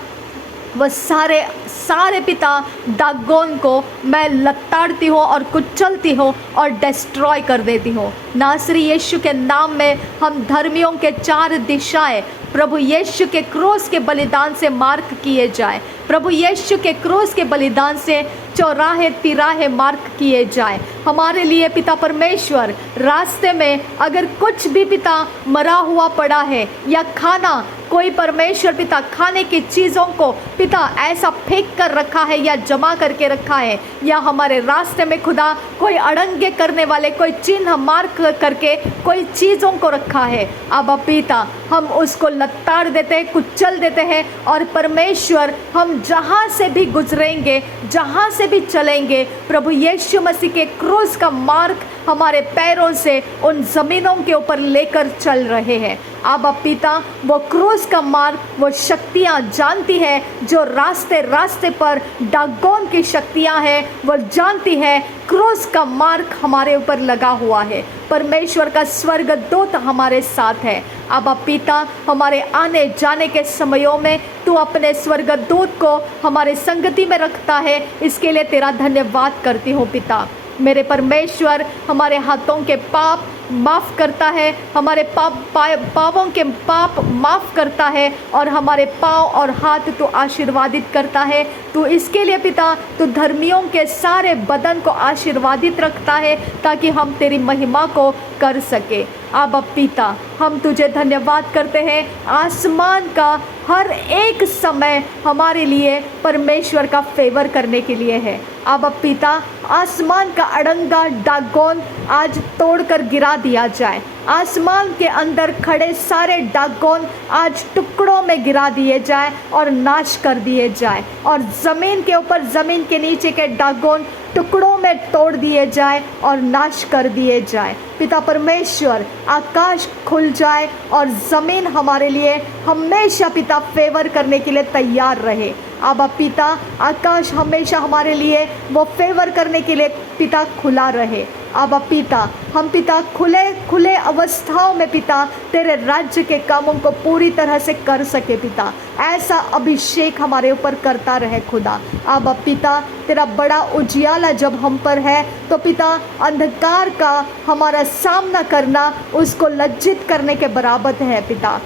वह सारे सारे पिता दागोन को मैं लताड़ती हूँ और कुचलती हूँ और डिस्ट्रॉय कर देती हूँ। नासरी यीशु के नाम में हम धर्मियों के 4 दिशाएं प्रभु यीशु के क्रूस के बलिदान से मार्क किए जाए। प्रभु यीशु के क्रूस के बलिदान से चौराहे तिराहे मार्क किए जाए। हमारे लिए पिता परमेश्वर रास्ते में अगर कुछ भी पिता मरा हुआ पड़ा है या खाना कोई परमेश्वर पिता खाने की चीज़ों को पिता ऐसा फेंक कर रखा है या जमा करके रखा है, या हमारे रास्ते में खुदा कोई अड़ंगे करने वाले कोई चिन्ह मार्क करके कोई चीज़ों को रखा है, अब पिता हम उसको लताड़ देते हैं, कुचल देते हैं। और परमेश्वर हम जहाँ से भी गुजरेंगे, जहाँ से भी चलेंगे, प्रभु यीशु मसीह के क्रूस का मार्ग हमारे पैरों से उन ज़मीनों के ऊपर लेकर चल रहे हैं। अब पिता वो क्रूस का मार्ग, वो शक्तियाँ जानती है जो रास्ते रास्ते पर दागोन की शक्तियाँ हैं, वो जानती है क्रूस का मार्ग हमारे ऊपर लगा हुआ है। परमेश्वर का स्वर्गदूत हमारे साथ है। अब पिता हमारे आने जाने के समयों में तू अपने स्वर्गदूत को हमारे संगति में रखता है, इसके लिए तेरा धन्यवाद करती हूँ पिता। मेरे परमेश्वर हमारे हाथों के पाप माफ़ करता है, हमारे पापों के पाप माफ़ करता है और हमारे पाँव और हाथ तो आशीर्वादित करता है। तो इसके लिए पिता तो धर्मियों के सारे बदन को आशीर्वादित रखता है ताकि हम तेरी महिमा को कर सके। अब पिता हम तुझे धन्यवाद करते हैं, आसमान का हर एक समय हमारे लिए परमेश्वर का फेवर करने के लिए है। अब पिता आसमान का अड़ंगा दागोन आज तोड़कर गिरा दिया जाए। आसमान के अंदर खड़े सारे दागोन आज टुकड़ों में गिरा दिए जाए और नाश कर दिए जाए, और ज़मीन के ऊपर ज़मीन के नीचे के दागोन टुकड़ों में तोड़ दिए जाए और नाश कर दिए जाए। पिता परमेश्वर आकाश खुल जाए और ज़मीन हमारे लिए हमेशा पिता फेवर करने के लिए तैयार रहे। अब पिता आकाश हमेशा हमारे लिए वो फेवर करने के लिए पिता खुला रहे। अब पिता हम पिता खुले खुले अवस्थाओं में पिता तेरे राज्य के कामों को पूरी तरह से कर सके पिता, ऐसा अभिषेक हमारे ऊपर करता रहे खुदा। अब पिता तेरा बड़ा उजियाला जब हम पर है तो पिता अंधकार का हमारा सामना करना उसको लज्जित करने के बराबर है पिता।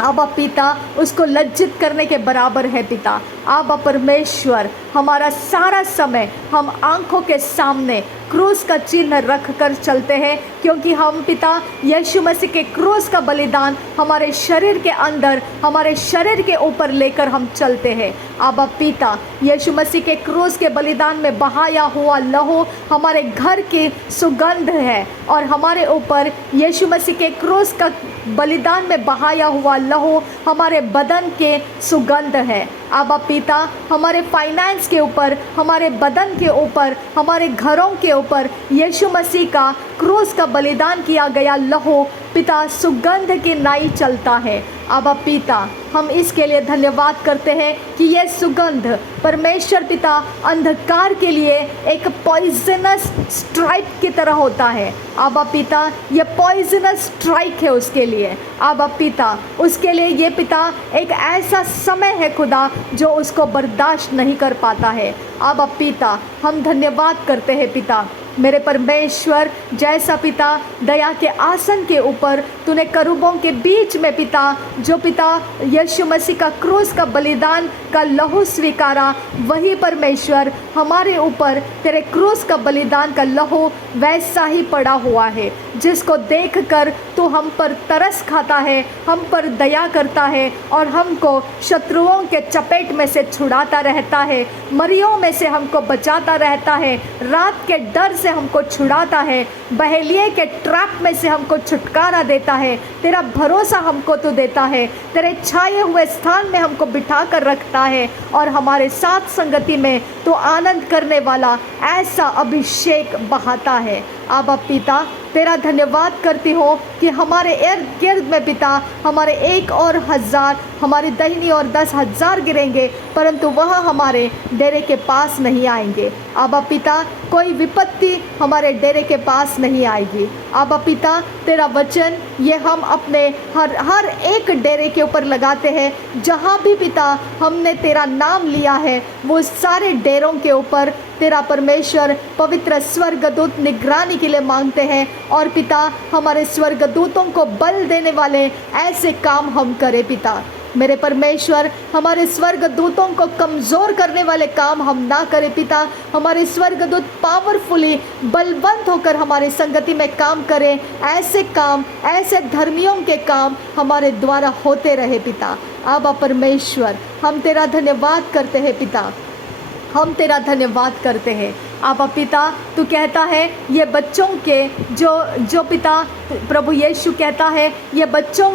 अब पिता उसको लज्जित करने के बराबर है पिता। अब परमेश्वर हमारा सारा समय हम आंखों के सामने क्रूस का चिन्ह रख कर चलते हैं, क्योंकि हम पिता यीशु मसीह के क्रूस का बलिदान हमारे शरीर के अंदर, हमारे शरीर के ऊपर लेकर हम चलते हैं। अब पिता यीशु मसीह के क्रूस के बलिदान में बहाया हुआ लहू हमारे घर की सुगंध है, और हमारे ऊपर यीशु मसीह के क्रूस का बलिदान में बहाया हुआ लहू हमारे बदन के सुगंध है। अब पिता हमारे फाइनेंस के ऊपर, हमारे बदन के ऊपर, हमारे घरों के ऊपर यीशु मसीह का क्रूस का बलिदान किया गया लहू पिता सुगंध की नाई चलता है। अब पिता हम इसके लिए धन्यवाद करते हैं कि ये सुगंध परमेश्वर पिता अंधकार के लिए एक पॉइजनस स्ट्राइक की तरह होता है। अब पिता ये पॉइजनस स्ट्राइक है उसके लिए। अब पिता उसके लिए ये पिता एक ऐसा समय है खुदा जो उसको बर्दाश्त नहीं कर पाता है। अब पिता हम धन्यवाद करते हैं पिता मेरे परमेश्वर, जैसा पिता दया के आसन के ऊपर तूने करूबों के बीच में पिता जो पिता यीशु मसीह का क्रूस का बलिदान का लहू स्वीकारा, वही परमेश्वर हमारे ऊपर तेरे क्रूस का बलिदान का लहू वैसा ही पड़ा हुआ है, जिसको देखकर तू हम पर तरस खाता है, हम पर दया करता है और हमको शत्रुओं के चपेट में से छुड़ाता रहता है, मरियों में से हमको बचाता रहता है, रात के डर से हमको छुड़ाता है, बहेलिए के ट्रैप में से हमको छुटकारा देता है। तेरा भरोसा हमको तो देता है, तेरे छाए हुए स्थान में हमको बिठा कर रखता है और हमारे साथ संगति में तो आनंद करने वाला ऐसा अभिषेक बहाता है। अब पिता तेरा धन्यवाद करती हूँ कि हमारे इर्द गिर्द में पिता हमारे 1 और 1000 हमारी दाहिनी और 10,000 गिरेंगे परंतु वह हमारे डेरे के पास नहीं आएंगे। आबा पिता, कोई विपत्ति हमारे डेरे के पास नहीं आएगी। आबा पिता, तेरा वचन ये हम अपने हर एक डेरे के ऊपर लगाते हैं। जहाँ भी पिता हमने तेरा नाम लिया है वो सारे डेरों के ऊपर तेरा परमेश्वर पवित्र स्वर्गदूत निगरानी के लिए मांगते हैं। और पिता, हमारे स्वर्गदूतों को बल देने वाले ऐसे काम हम करें पिता। मेरे परमेश्वर, हमारे स्वर्गदूतों को कमज़ोर करने वाले काम हम ना करें पिता। हमारे स्वर्गदूत पावरफुली बलवंत होकर हमारे संगति में काम करें। ऐसे काम, ऐसे धर्मियों के काम हमारे द्वारा होते रहे पिता। आबा परमेश्वर, हम तेरा धन्यवाद करते हैं पिता, हम तेरा धन्यवाद करते हैं। आबा पिता, तू कहता है ये बच्चों के जो पिता प्रभु यीशु कहता है ये बच्चों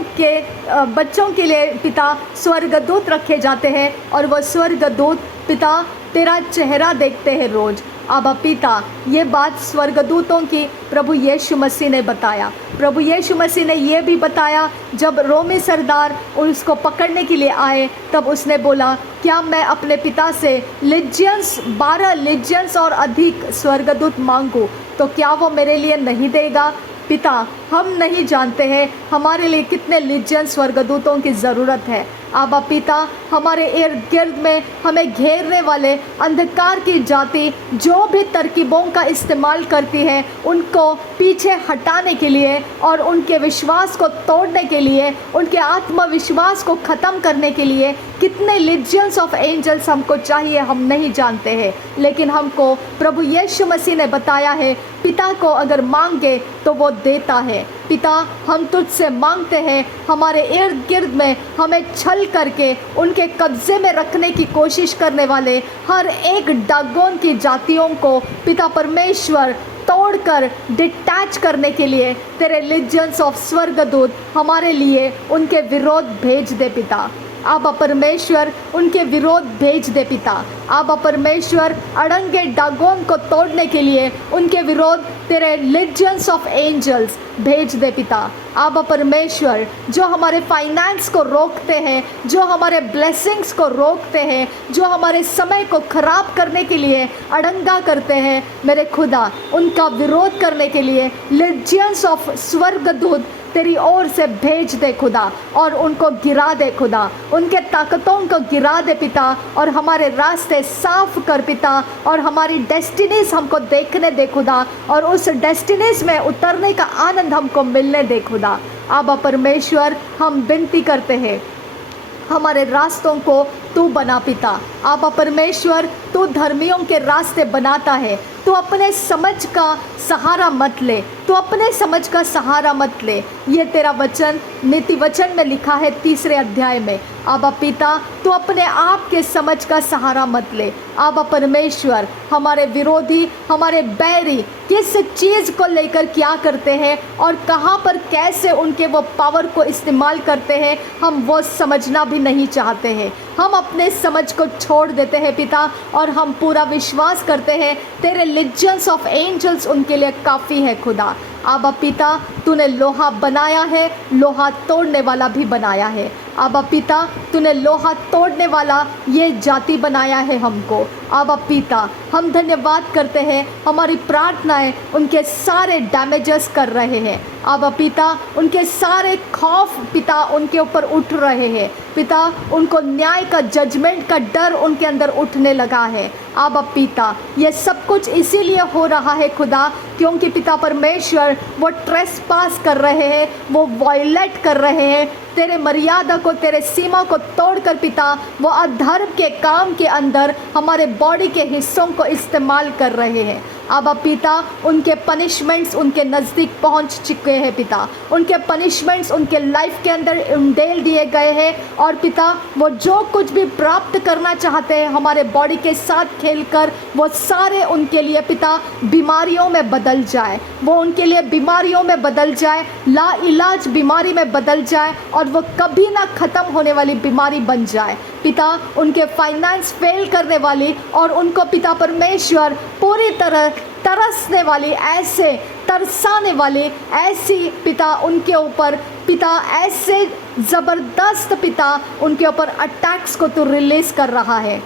के लिए पिता स्वर्गदूत रखे जाते हैं और वह स्वर्गदूत पिता तेरा चेहरा देखते हैं रोज़। आबा पिता, ये बात स्वर्गदूतों की प्रभु यीशु मसीह ने बताया। प्रभु यीशु मसीह ने ये भी बताया, जब रोमी सरदार उसको पकड़ने के लिए आए तब उसने बोला, क्या मैं अपने पिता से 12 लीजियंस और अधिक स्वर्गदूत मांगूं तो क्या वो मेरे लिए नहीं देगा? पिता, हम नहीं जानते हैं हमारे लिए कितने लीजियन स्वर्गदूतों की ज़रूरत है। आबा पिता, हमारे इर्द गिर्द में हमें घेरने वाले अंधकार की जाति जो भी तरकीबों का इस्तेमाल करती है उनको पीछे हटाने के लिए और उनके विश्वास को तोड़ने के लिए, उनके आत्मविश्वास को ख़त्म करने के लिए कितने लीजियंस ऑफ एंजल्स हमको चाहिए हम नहीं जानते हैं। लेकिन हमको प्रभु यीशु मसीह ने बताया है, पिता को अगर मांगे तो वो देता है। पिता, हम तुझसे मांगते हैं, हमारे इर्द गिर्द में हमें छल करके उनके कब्जे में रखने की कोशिश करने वाले हर एक दागोन की जातियों को पिता परमेश्वर तोड़कर डिटैच करने के लिए तेरे लीजियंस ऑफ स्वर्गदूत हमारे लिए उनके विरोध भेज दे पिता। आबा परमेश्वर, उनके विरोध भेज दे पिता। आबा परमेश्वर, अड़ंगे दागोन को तोड़ने के लिए उनके विरोध तेरे लीजियंस ऑफ एंजल्स भेज दे पिता। आबा परमेश्वर, जो हमारे फाइनेंस को रोकते हैं, जो हमारे ब्लेसिंग्स को रोकते हैं, जो हमारे समय को खराब करने के लिए अड़ंगा करते हैं, मेरे खुदा, उनका विरोध करने के लिए लीजियंस ऑफ स्वर्गदूत तेरी ओर से भेज दे खुदा और उनको गिरा दे खुदा, उनके ताकतों को गिरा दे पिता और हमारे रास्ते साफ कर पिता और हमारी डेस्टिनीज हमको देखने दे खुदा और उस डेस्टिनीज में उतरने का आनंद हमको मिलने दे खुदा। आबा परमेश्वर, हम विनती करते हैं, हमारे रास्तों को तू बना पिता। आबा परमेश्वर, तू धर्मियों के रास्ते बनाता है, तू अपने समझ का सहारा मत ले, तू अपने समझ का सहारा मत ले। ये तेरा वचन नीति वचन में लिखा है 3 अध्याय में। आबा पिता, तू अपने आप के समझ का सहारा मत ले। आबा परमेश्वर, हमारे विरोधी, हमारे बैरी किस चीज़ को लेकर क्या करते हैं और कहाँ पर कैसे उनके वो पावर को इस्तेमाल करते हैं, हम वो समझना भी नहीं चाहते हैं। हम अपने समझ को छोड़ देते हैं पिता और हम पूरा विश्वास करते हैं तेरे लीजियंस ऑफ एंजल्स उनके लिए काफ़ी है खुदा। आबा पिता, तूने लोहा बनाया है, लोहा तोड़ने वाला भी बनाया है। आबा पिता, तूने लोहा तोड़ने वाला ये जाति बनाया है हमको। आबा पिता, हम धन्यवाद करते हैं, हमारी प्रार्थनाएं उनके सारे डैमेजेस कर रहे हैं। आबा पिता, उनके सारे खौफ पिता उनके ऊपर उठ रहे हैं पिता, उनको न्याय का जजमेंट का डर उनके अंदर उठने लगा है। आबा पिता, ये सब कुछ इसीलिए हो रहा है खुदा क्योंकि पिता परमेश्वर वो ट्रेसपास कर रहे हैं, वो वॉयलेट कर रहे हैं तेरे मर्यादा को, तेरे सीमा को तोड़कर पिता वो अधर्म के काम के अंदर हमारे बॉडी के हिस्सों को इस्तेमाल कर रहे हैं। आबा पिता, उनके पनिशमेंट्स उनके नज़दीक पहुंच चुके हैं पिता, उनके पनिशमेंट्स उनके लाइफ के अंदर उंडेल दिए गए हैं और पिता वो जो कुछ भी प्राप्त करना चाहते हैं हमारे बॉडी के साथ खेलकर, वो सारे उनके लिए पिता बीमारियों में बदल जाए, वो उनके लिए बीमारियों में बदल जाए, ला इलाज बीमारी में बदल जाए और वो कभी ना ख़त्म होने वाली बीमारी बन जाए पिता। उनके फाइनेंस फेल करने वाली और उनको पिता परमेश्वर पूरी तरह तरसने वाली, ऐसे तरसाने वाली ऐसी पिता उनके ऊपर पिता ऐसे ज़बरदस्त पिता उनके ऊपर अटैक्स को तू रिलीज़ कर रहा है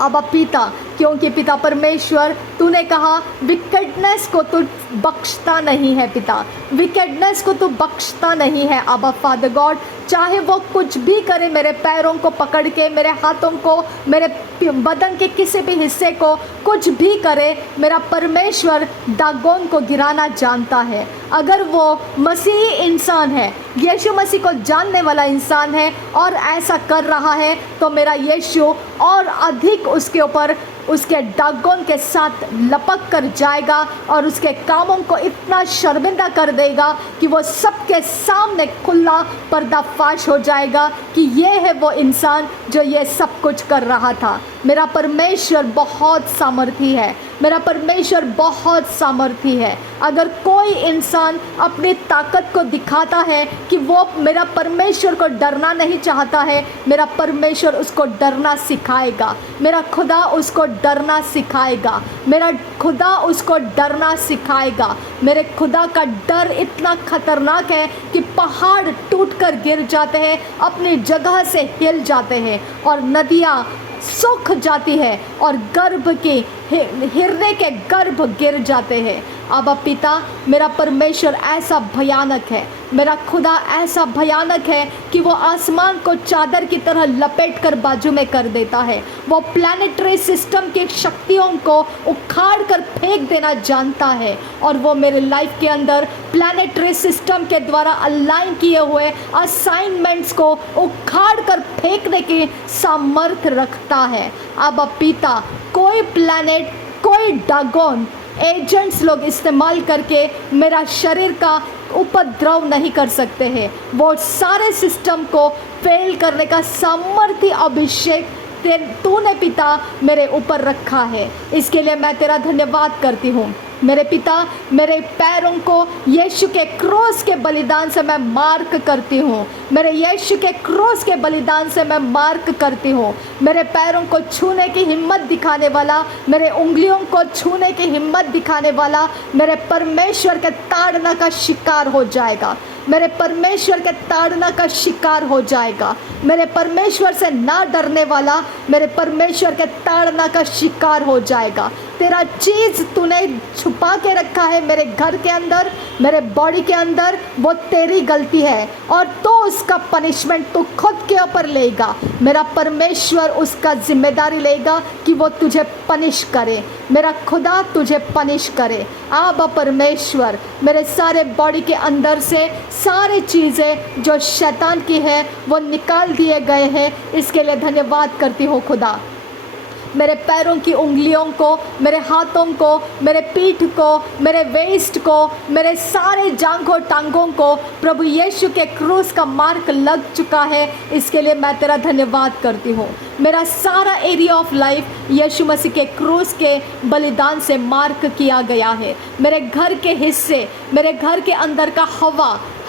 अब पिता, क्योंकि पिता परमेश्वर तूने कहा विकेडनेस को तू बख्शता नहीं है पिता, विकेडनेस को तू बख्शता नहीं है। अब फादर गॉड, चाहे वो कुछ भी करे, मेरे पैरों को पकड़ के, मेरे हाथों को, मेरे बदन के किसी भी हिस्से को कुछ भी करे, मेरा परमेश्वर दागोन को गिराना जानता है। अगर वो मसीही इंसान है, यीशु मसीह को जानने वाला इंसान है और ऐसा कर रहा है, तो मेरा यीशु और अधिक उसके ऊपर उसके दागोन के साथ लपक कर जाएगा और उसके कामों को इतना शर्मिंदा कर देगा कि वो सबके सामने खुला पर्दाफाश हो जाएगा कि ये है वो इंसान जो ये सब कुछ कर रहा था। मेरा परमेश्वर बहुत सामर्थी है, मेरा परमेश्वर बहुत सामर्थी है। अगर कोई इंसान अपनी ताकत को दिखाता है कि वो मेरा परमेश्वर को डरना नहीं चाहता है, मेरा परमेश्वर उसको डरना सिखाएगा, मेरा खुदा उसको डरना सिखाएगा, मेरा खुदा उसको डरना सिखाएगा। मेरे खुदा का डर इतना खतरनाक है कि पहाड़ टूटकर गिर जाते हैं, अपनी जगह से हिल जाते हैं और नदियाँ सूख जाती है और गर्भ के हिरने के गर्भ गिर जाते हैं। अब पिता, मेरा परमेश्वर ऐसा भयानक है, मेरा खुदा ऐसा भयानक है कि वो आसमान को चादर की तरह लपेट कर बाजू में कर देता है। वो प्लैनेटरी सिस्टम की शक्तियों को उखाड़ कर फेंक देना जानता है और वो मेरे लाइफ के अंदर प्लैनेटरी सिस्टम के द्वारा अलाइन किए हुए असाइनमेंट्स को उखाड़ कर फेंकने की सामर्थ्य रखता है। अब पिता, कोई प्लैनेट, कोई दागोन एजेंट्स लोग इस्तेमाल करके मेरा शरीर का उपद्रव नहीं कर सकते हैं। वो सारे सिस्टम को फेल करने का सामर्थ्य अभिषेक तूने पिता मेरे ऊपर रखा है। इसके लिए मैं तेरा धन्यवाद करती हूँ। मेरे पिता, मेरे पैरों को यीशु के क्रूस के बलिदान से मैं मार्क करती हूँ, मेरे यीशु के क्रूस के बलिदान से मैं मार्क करती हूँ। मेरे पैरों को छूने की हिम्मत दिखाने वाला, मेरे उंगलियों को छूने की हिम्मत दिखाने वाला मेरे परमेश्वर के ताड़ना का शिकार हो जाएगा, मेरे परमेश्वर के ताड़ना का शिकार हो जाएगा। मेरे परमेश्वर से ना डरने वाला मेरे परमेश्वर के ताड़ना का शिकार हो जाएगा। तेरा चीज़ तूने छुपा के रखा है मेरे घर के अंदर, मेरे बॉडी के अंदर, वो तेरी गलती है और तो उसका पनिशमेंट तू खुद के ऊपर लेगा। मेरा परमेश्वर उसका जिम्मेदारी लेगा कि वो तुझे पनिश करे, मेरा खुदा तुझे पनिश करे। आबा परमेश्वर, मेरे सारे बॉडी के अंदर से सारी चीज़ें जो शैतान की है वो निकाल दिए गए हैं। इसके लिए धन्यवाद करती हूँ खुदा। मेरे पैरों की उंगलियों को, मेरे हाथों को, मेरे पीठ को, मेरे वेस्ट को, मेरे सारे जांघों टांगों को प्रभु यीशु के क्रूस का मार्क लग चुका है। इसके लिए मैं तेरा धन्यवाद करती हूँ। मेरा सारा एरिया ऑफ लाइफ यीशु मसीह के क्रूस के बलिदान से मार्क किया गया है। मेरे घर के हिस्से, मेरे घर के अंदर का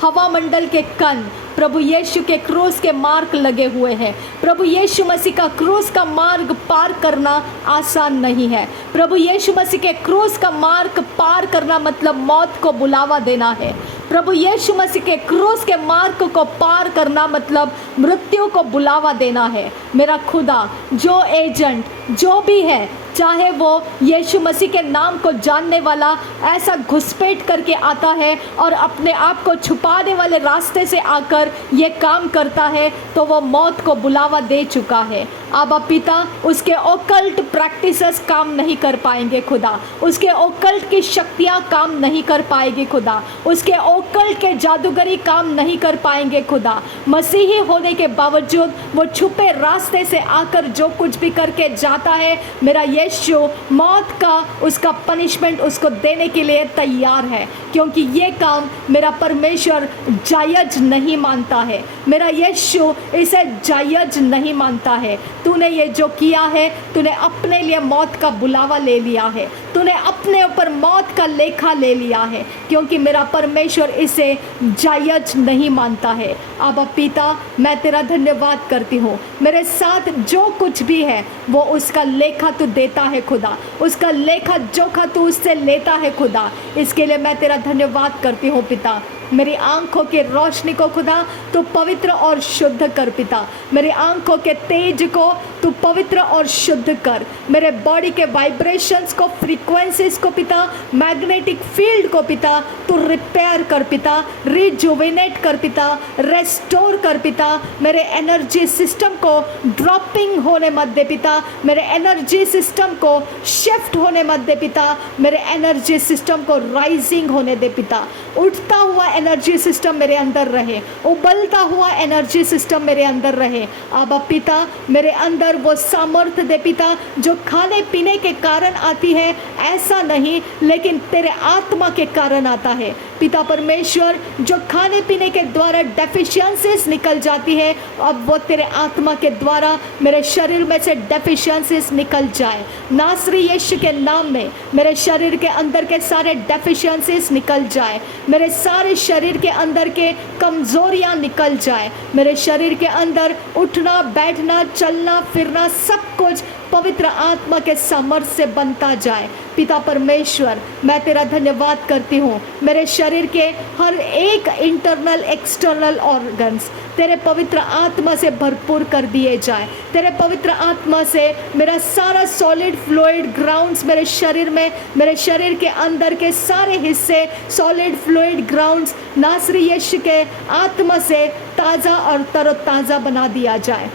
हवा मंडल के कण प्रभु यीशु के क्रूस के मार्क लगे हुए हैं। प्रभु यीशु मसीह का क्रूस का मार्ग पार करना आसान नहीं है। प्रभु यीशु मसीह के क्रूस का मार्ग पार करना मतलब मौत को बुलावा देना है। प्रभु यीशु मसीह के क्रूस के मार्ग को पार करना मतलब मृत्यु को बुलावा देना है। मेरा खुदा, जो एजेंट जो भी है, चाहे वो यीशु मसीह के नाम को जानने वाला ऐसा घुसपैठ करके आता है और अपने आप को छुपाने वाले रास्ते से आकर ये काम करता है, तो वो मौत को बुलावा दे चुका है। आबा पिता, उसके ओकल्ट प्रैक्टिसेस काम नहीं कर पाएंगे खुदा, उसके ओकल्ट की शक्तियाँ काम नहीं कर पाएगी खुदा, उसके ओकल्ट के जादूगरी काम नहीं कर पाएंगे खुदा। मसीही होने के बावजूद वो छुपे रास्ते से आकर जो कुछ भी करके जाता है, मेरा यीशु मौत का उसका पनिशमेंट उसको देने के लिए तैयार है, क्योंकि ये काम मेरा परमेश्वर जायज नहीं मानता है। मेरा यीशु इसे जायज नहीं मानता है। तूने ये जो किया है, तूने अपने लिए मौत का बुलावा ले लिया है, तूने अपने ऊपर मौत का लेखा ले लिया है, क्योंकि मेरा परमेश्वर इसे जायज नहीं मानता है। अब पिता, मैं तेरा धन्यवाद करती हूँ। मेरे साथ जो कुछ भी है वो उसका लेखा तू देता है खुदा, उसका लेखा जोखा तू उससे लेता है खुदा। इसके लिए मैं तेरा धन्यवाद करती हूँ पिता। मेरी आंखों की रोशनी को खुदा तू पवित्र और शुद्ध कर पिता। मेरी आंखों के तेज को तू पवित्र और शुद्ध कर। मेरे बॉडी के वाइब्रेशंस को, फ्रीक्वेंसीज को पिता, मैग्नेटिक फील्ड को पिता तू रिपेयर कर पिता, रिजुविनेट कर पिता, रेस्टोर कर पिता। मेरे एनर्जी सिस्टम को ड्रॉपिंग होने मत दे पिता, मेरे एनर्जी सिस्टम को शिफ्ट होने मत दे पिता, मेरे एनर्जी सिस्टम को राइजिंग होने दे पिता। उठता हुआ एनर्जी सिस्टम मेरे अंदर रहे, उबलता हुआ एनर्जी सिस्टम मेरे अंदर रहे। आबा पिता, मेरे अंदर वो सामर्थ्य दे पिता जो खाने पीने के कारण आती है, ऐसा नहीं, लेकिन तेरे आत्मा के कारण आता है। पिता परमेश्वर, जो खाने पीने के द्वारा डेफिशिएंसीज निकल जाती है, अब वो तेरे आत्मा के द्वारा मेरे शरीर में से डेफिशिएंसीज निकल जाए। नासरी यीशु के नाम में मेरे शरीर के अंदर के सारे डेफिशिएंसीज निकल जाए, मेरे सारे शरीर के अंदर के कमजोरियां निकल जाए, मेरे शरीर के अंदर उठना, बैठना, चलना फिरना सब कुछ पवित्र आत्मा के सामर्थ्य से बनता जाए। पिता परमेश्वर, मैं तेरा धन्यवाद करती हूँ। मेरे शरीर के हर एक इंटरनल एक्सटर्नल ऑर्गन्स तेरे पवित्र आत्मा से भरपूर कर दिए जाए। तेरे पवित्र आत्मा से मेरा सारा सॉलिड फ्लूइड ग्राउंड्स मेरे शरीर में, मेरे शरीर के अंदर के सारे हिस्से सॉलिड फ्लूइड ग्राउंड्स नासरी यीशु के आत्मा से ताज़ा और तरोताज़ा बना दिया जाए।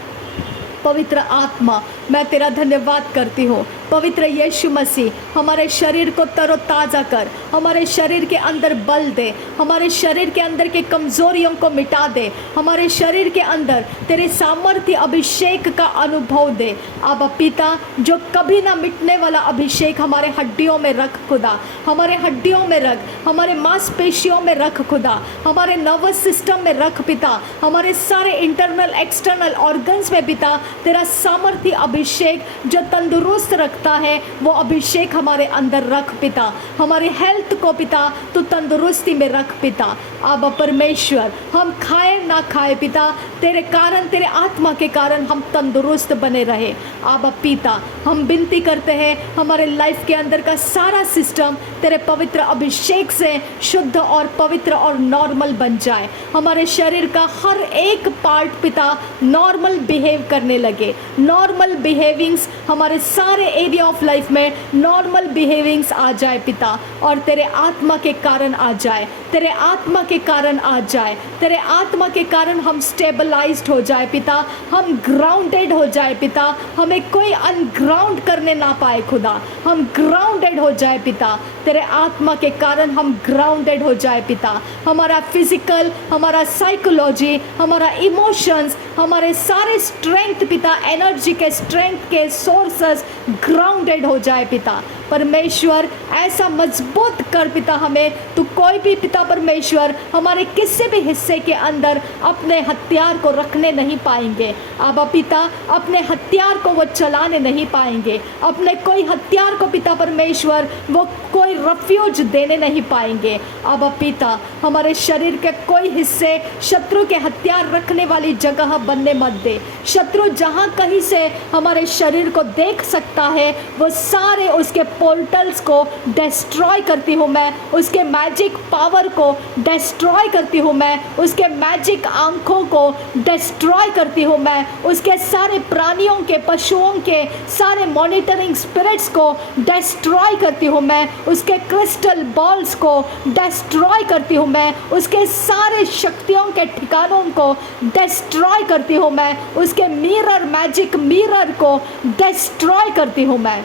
पवित्र आत्मा, मैं तेरा धन्यवाद करती हूँ। पवित्र यीशु मसीह, हमारे शरीर को तरोताज़ा कर, हमारे शरीर के अंदर बल दे, हमारे शरीर के अंदर के कमज़ोरियों को मिटा दे, हमारे शरीर के अंदर तेरे सामर्थ्य अभिषेक का अनुभव दे। अब पिता, जो कभी ना मिटने वाला अभिषेक हमारे हड्डियों में रख खुदा, हमारे हड्डियों में रख, हमारे मांसपेशियों में रख खुदा, हमारे नर्वस सिस्टम में रख पिता, हमारे सारे इंटरनल एक्सटर्नल ऑर्गन्स में पिता तेरा सामर्थ्य अभिषेक जो तंदुरुस्त रखता है, वो अभिषेक हमारे अंदर रख पिता। हमारे हेल्थ को पिता तो तंदुरुस्ती में रख पिता। अब परमेश्वर, हम खाए ना खाए पिता, तेरे कारण, तेरे आत्मा के कारण हम तंदुरुस्त बने रहे। अब पिता, हम विनती करते हैं, हमारे लाइफ के अंदर का सारा सिस्टम तेरे पवित्र अभिषेक से शुद्ध और पवित्र और नॉर्मल बन जाए। हमारे शरीर का हर एक पार्ट पिता नॉर्मल बिहेव करने लगे। नॉर्मल बिहेविंग्स हमारे सारे एरिया ऑफ लाइफ में नॉर्मल बिहेविंग्स आ जाए पिता, और तेरे आत्मा के कारण आ जाए, तेरे आत्मा के कारण आ जाए, तेरे आत्मा के कारण हम स्टेबलाइज्ड हो जाए पिता, हम ग्राउंडेड हो जाए पिता, हमें कोई अनग्राउंड करने ना पाए खुदा, हम ग्राउंडेड हो जाए पिता, तेरे आत्मा के कारण हम ग्राउंडेड हो जाए पिता। हमारा फिजिकल, हमारा साइकोलॉजी, हमारा इमोशंस, हमारे सारे स्ट्रेंथ पिता, एनर्जी के स्ट्रेंथ के सोर्सेस ग्राउंडेड हो जाए पिता। परमेश्वर, ऐसा मजबूत कर पिता हमें, तो कोई भी पिता परमेश्वर हमारे किसी भी हिस्से के अंदर अपने हथियार को रखने नहीं पाएंगे। अब पिता, अपने हथियार को वो चलाने नहीं पाएंगे, अपने कोई हथियार को पिता परमेश्वर वो कोई रफ्यूज देने नहीं पाएंगे। अब पिता, हमारे शरीर के कोई हिस्से शत्रु के हथियार रखने वाली जगह बनने मत दे। शत्रु जहाँ कहीं से हमारे शरीर को देख सकता है, वो सारे उसके पोर्टल्स को डिस्ट्रॉय करती हूँ मैं, उसके मैजिक पावर को डिस्ट्रॉय करती हूँ मैं, उसके मैजिक आंखों को डिस्ट्रॉय करती हूँ मैं, उसके सारे प्राणियों के, पशुओं के सारे मॉनिटरिंग स्पिरिट्स को डिस्ट्रॉय करती हूँ मैं, उसके क्रिस्टल बॉल्स को डिस्ट्रॉय करती हूँ मैं, उसके सारे शक्तियों के ठिकानों को डिस्ट्रॉय करती हूँ मैं, उसके मिरर, मैजिक मिरर को डिस्ट्रॉय करती हूँ मैं।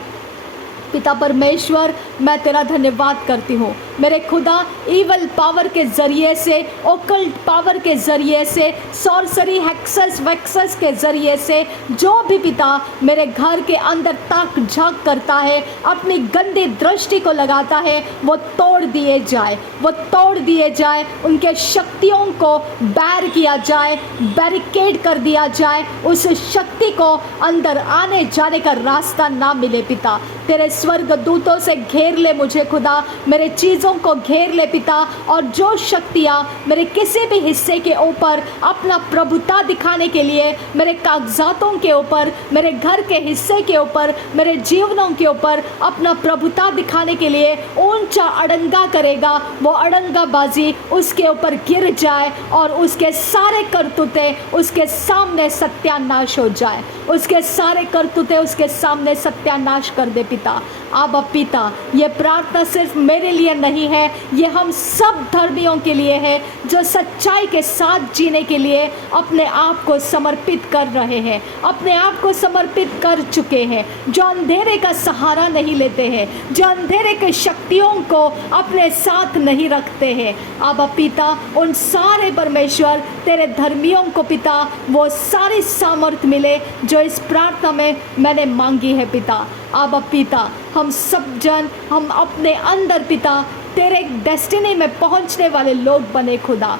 पिता परमेश्वर, मैं तेरा धन्यवाद करती हूँ मेरे खुदा, ईवल पावर के ज़रिए से, ओकल्ट पावर के ज़रिए से, सॉर्सरी, हेक्सेस वेक्सेस के ज़रिए से जो भी पिता मेरे घर के अंदर ताक झांक करता है, अपनी गंदी दृष्टि को लगाता है, वो तोड़ दिए जाए, वो तोड़ दिए जाए, उनके शक्तियों को बैर किया जाए, बैरिकेड कर दिया जाए, उस शक्ति को अंदर आने जाने का रास्ता ना मिले पिता। तेरे स्वर्ग दूतों से घेर ले मुझे खुदा, मेरे चीज़ों को घेर ले पिता। और जो शक्तियाँ मेरे किसी भी हिस्से के ऊपर अपना प्रभुता दिखाने के लिए, मेरे कागजातों के ऊपर, मेरे घर के हिस्से के ऊपर, मेरे जीवनों के ऊपर अपना प्रभुता दिखाने के लिए ऊंचा अड़ंगा करेगा, वो अड़ंगाबाजी उसके ऊपर गिर जाए और उसके सारे करतूते उसके सामने सत्यानाश हो जाए, उसके सारे करतूते उसके सामने सत्यानाश कर दे पिता। अब पिता, ये प्रार्थना सिर्फ मेरे लिए नहीं है, ये हम सब धर्मियों के लिए है जो सच्चाई के साथ जीने के लिए अपने आप को समर्पित कर रहे हैं, अपने आप को समर्पित कर चुके हैं, जो अंधेरे का सहारा नहीं लेते हैं, जो अंधेरे के शक्तियों को अपने साथ नहीं रखते हैं। अब पिता, उन सारे परमेश्वर तेरे धर्मियों को पिता वो सारी सामर्थ मिले जो इस प्रार्थना में मैंने मांगी है पिता। अब पिता, हम सब जन, हम अपने अंदर पिता तेरे डेस्टिनी में पहुंचने वाले लोग बने खुदा,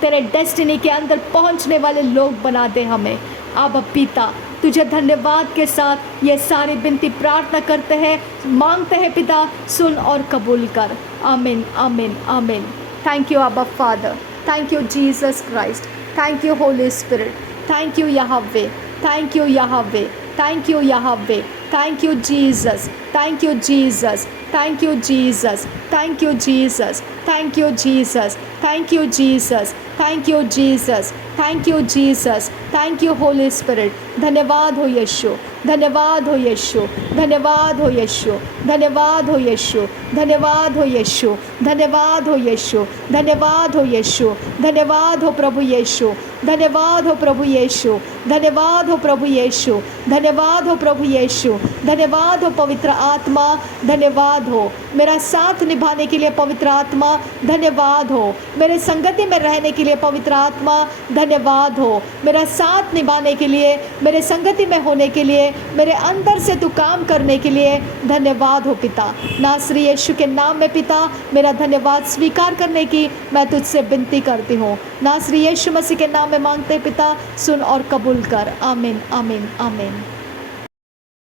तेरे डेस्टिनी के अंदर पहुंचने वाले लोग बना दे हमें। अब पिता, तुझे धन्यवाद के साथ ये सारी विनती प्रार्थना करते हैं, मांगते हैं पिता, सुन और कबूल कर। आमीन, आमीन, आमीन। थैंक यू अब्बा Father, thank you Jesus Christ, thank you Holy Spirit, thank you Yahweh, thank you Yahweh, thank you Yahweh, thank you Jesus, thank you Jesus, thank you Jesus, thank you Jesus, thank you Jesus, thank you Jesus, thank you Jesus, thank you Jesus, thank you Holy Spirit. धन्यवाद हो यीशु, धन्यवाद हो यीशु, धन्यवाद हो यीशु, धन्यवाद हो यीशु, धन्यवाद हो यीशु, धन्यवाद हो यीशु, धन्यवाद हो यीशु, धन्यवाद हो प्रभु यीशु, धन्यवाद हो प्रभु यीशु, धन्यवाद हो प्रभु यीशु, धन्यवाद हो प्रभु यीशु, धन्यवाद हो पवित्र आत्मा, धन्यवाद हो मेरा साथ निभाने के लिए पवित्र आत्मा, धन्यवाद हो मेरे संगति में रहने के लिए पवित्र आत्मा, धन्यवाद हो मेरा साथ निभाने के लिए, मेरे संगति में होने के लिए, मेरे अंदर से तू काम करने के लिए धन्यवाद हो पिता। नासरी यीशु के नाम में पिता, मेरा धन्यवाद स्वीकार करने की मैं तुझसे विनती करती हूँ। नासरी यीशु मसीह के नाम में मांगते पिता, सुन और कबूल कर। आमीन, आमीन, आमीन।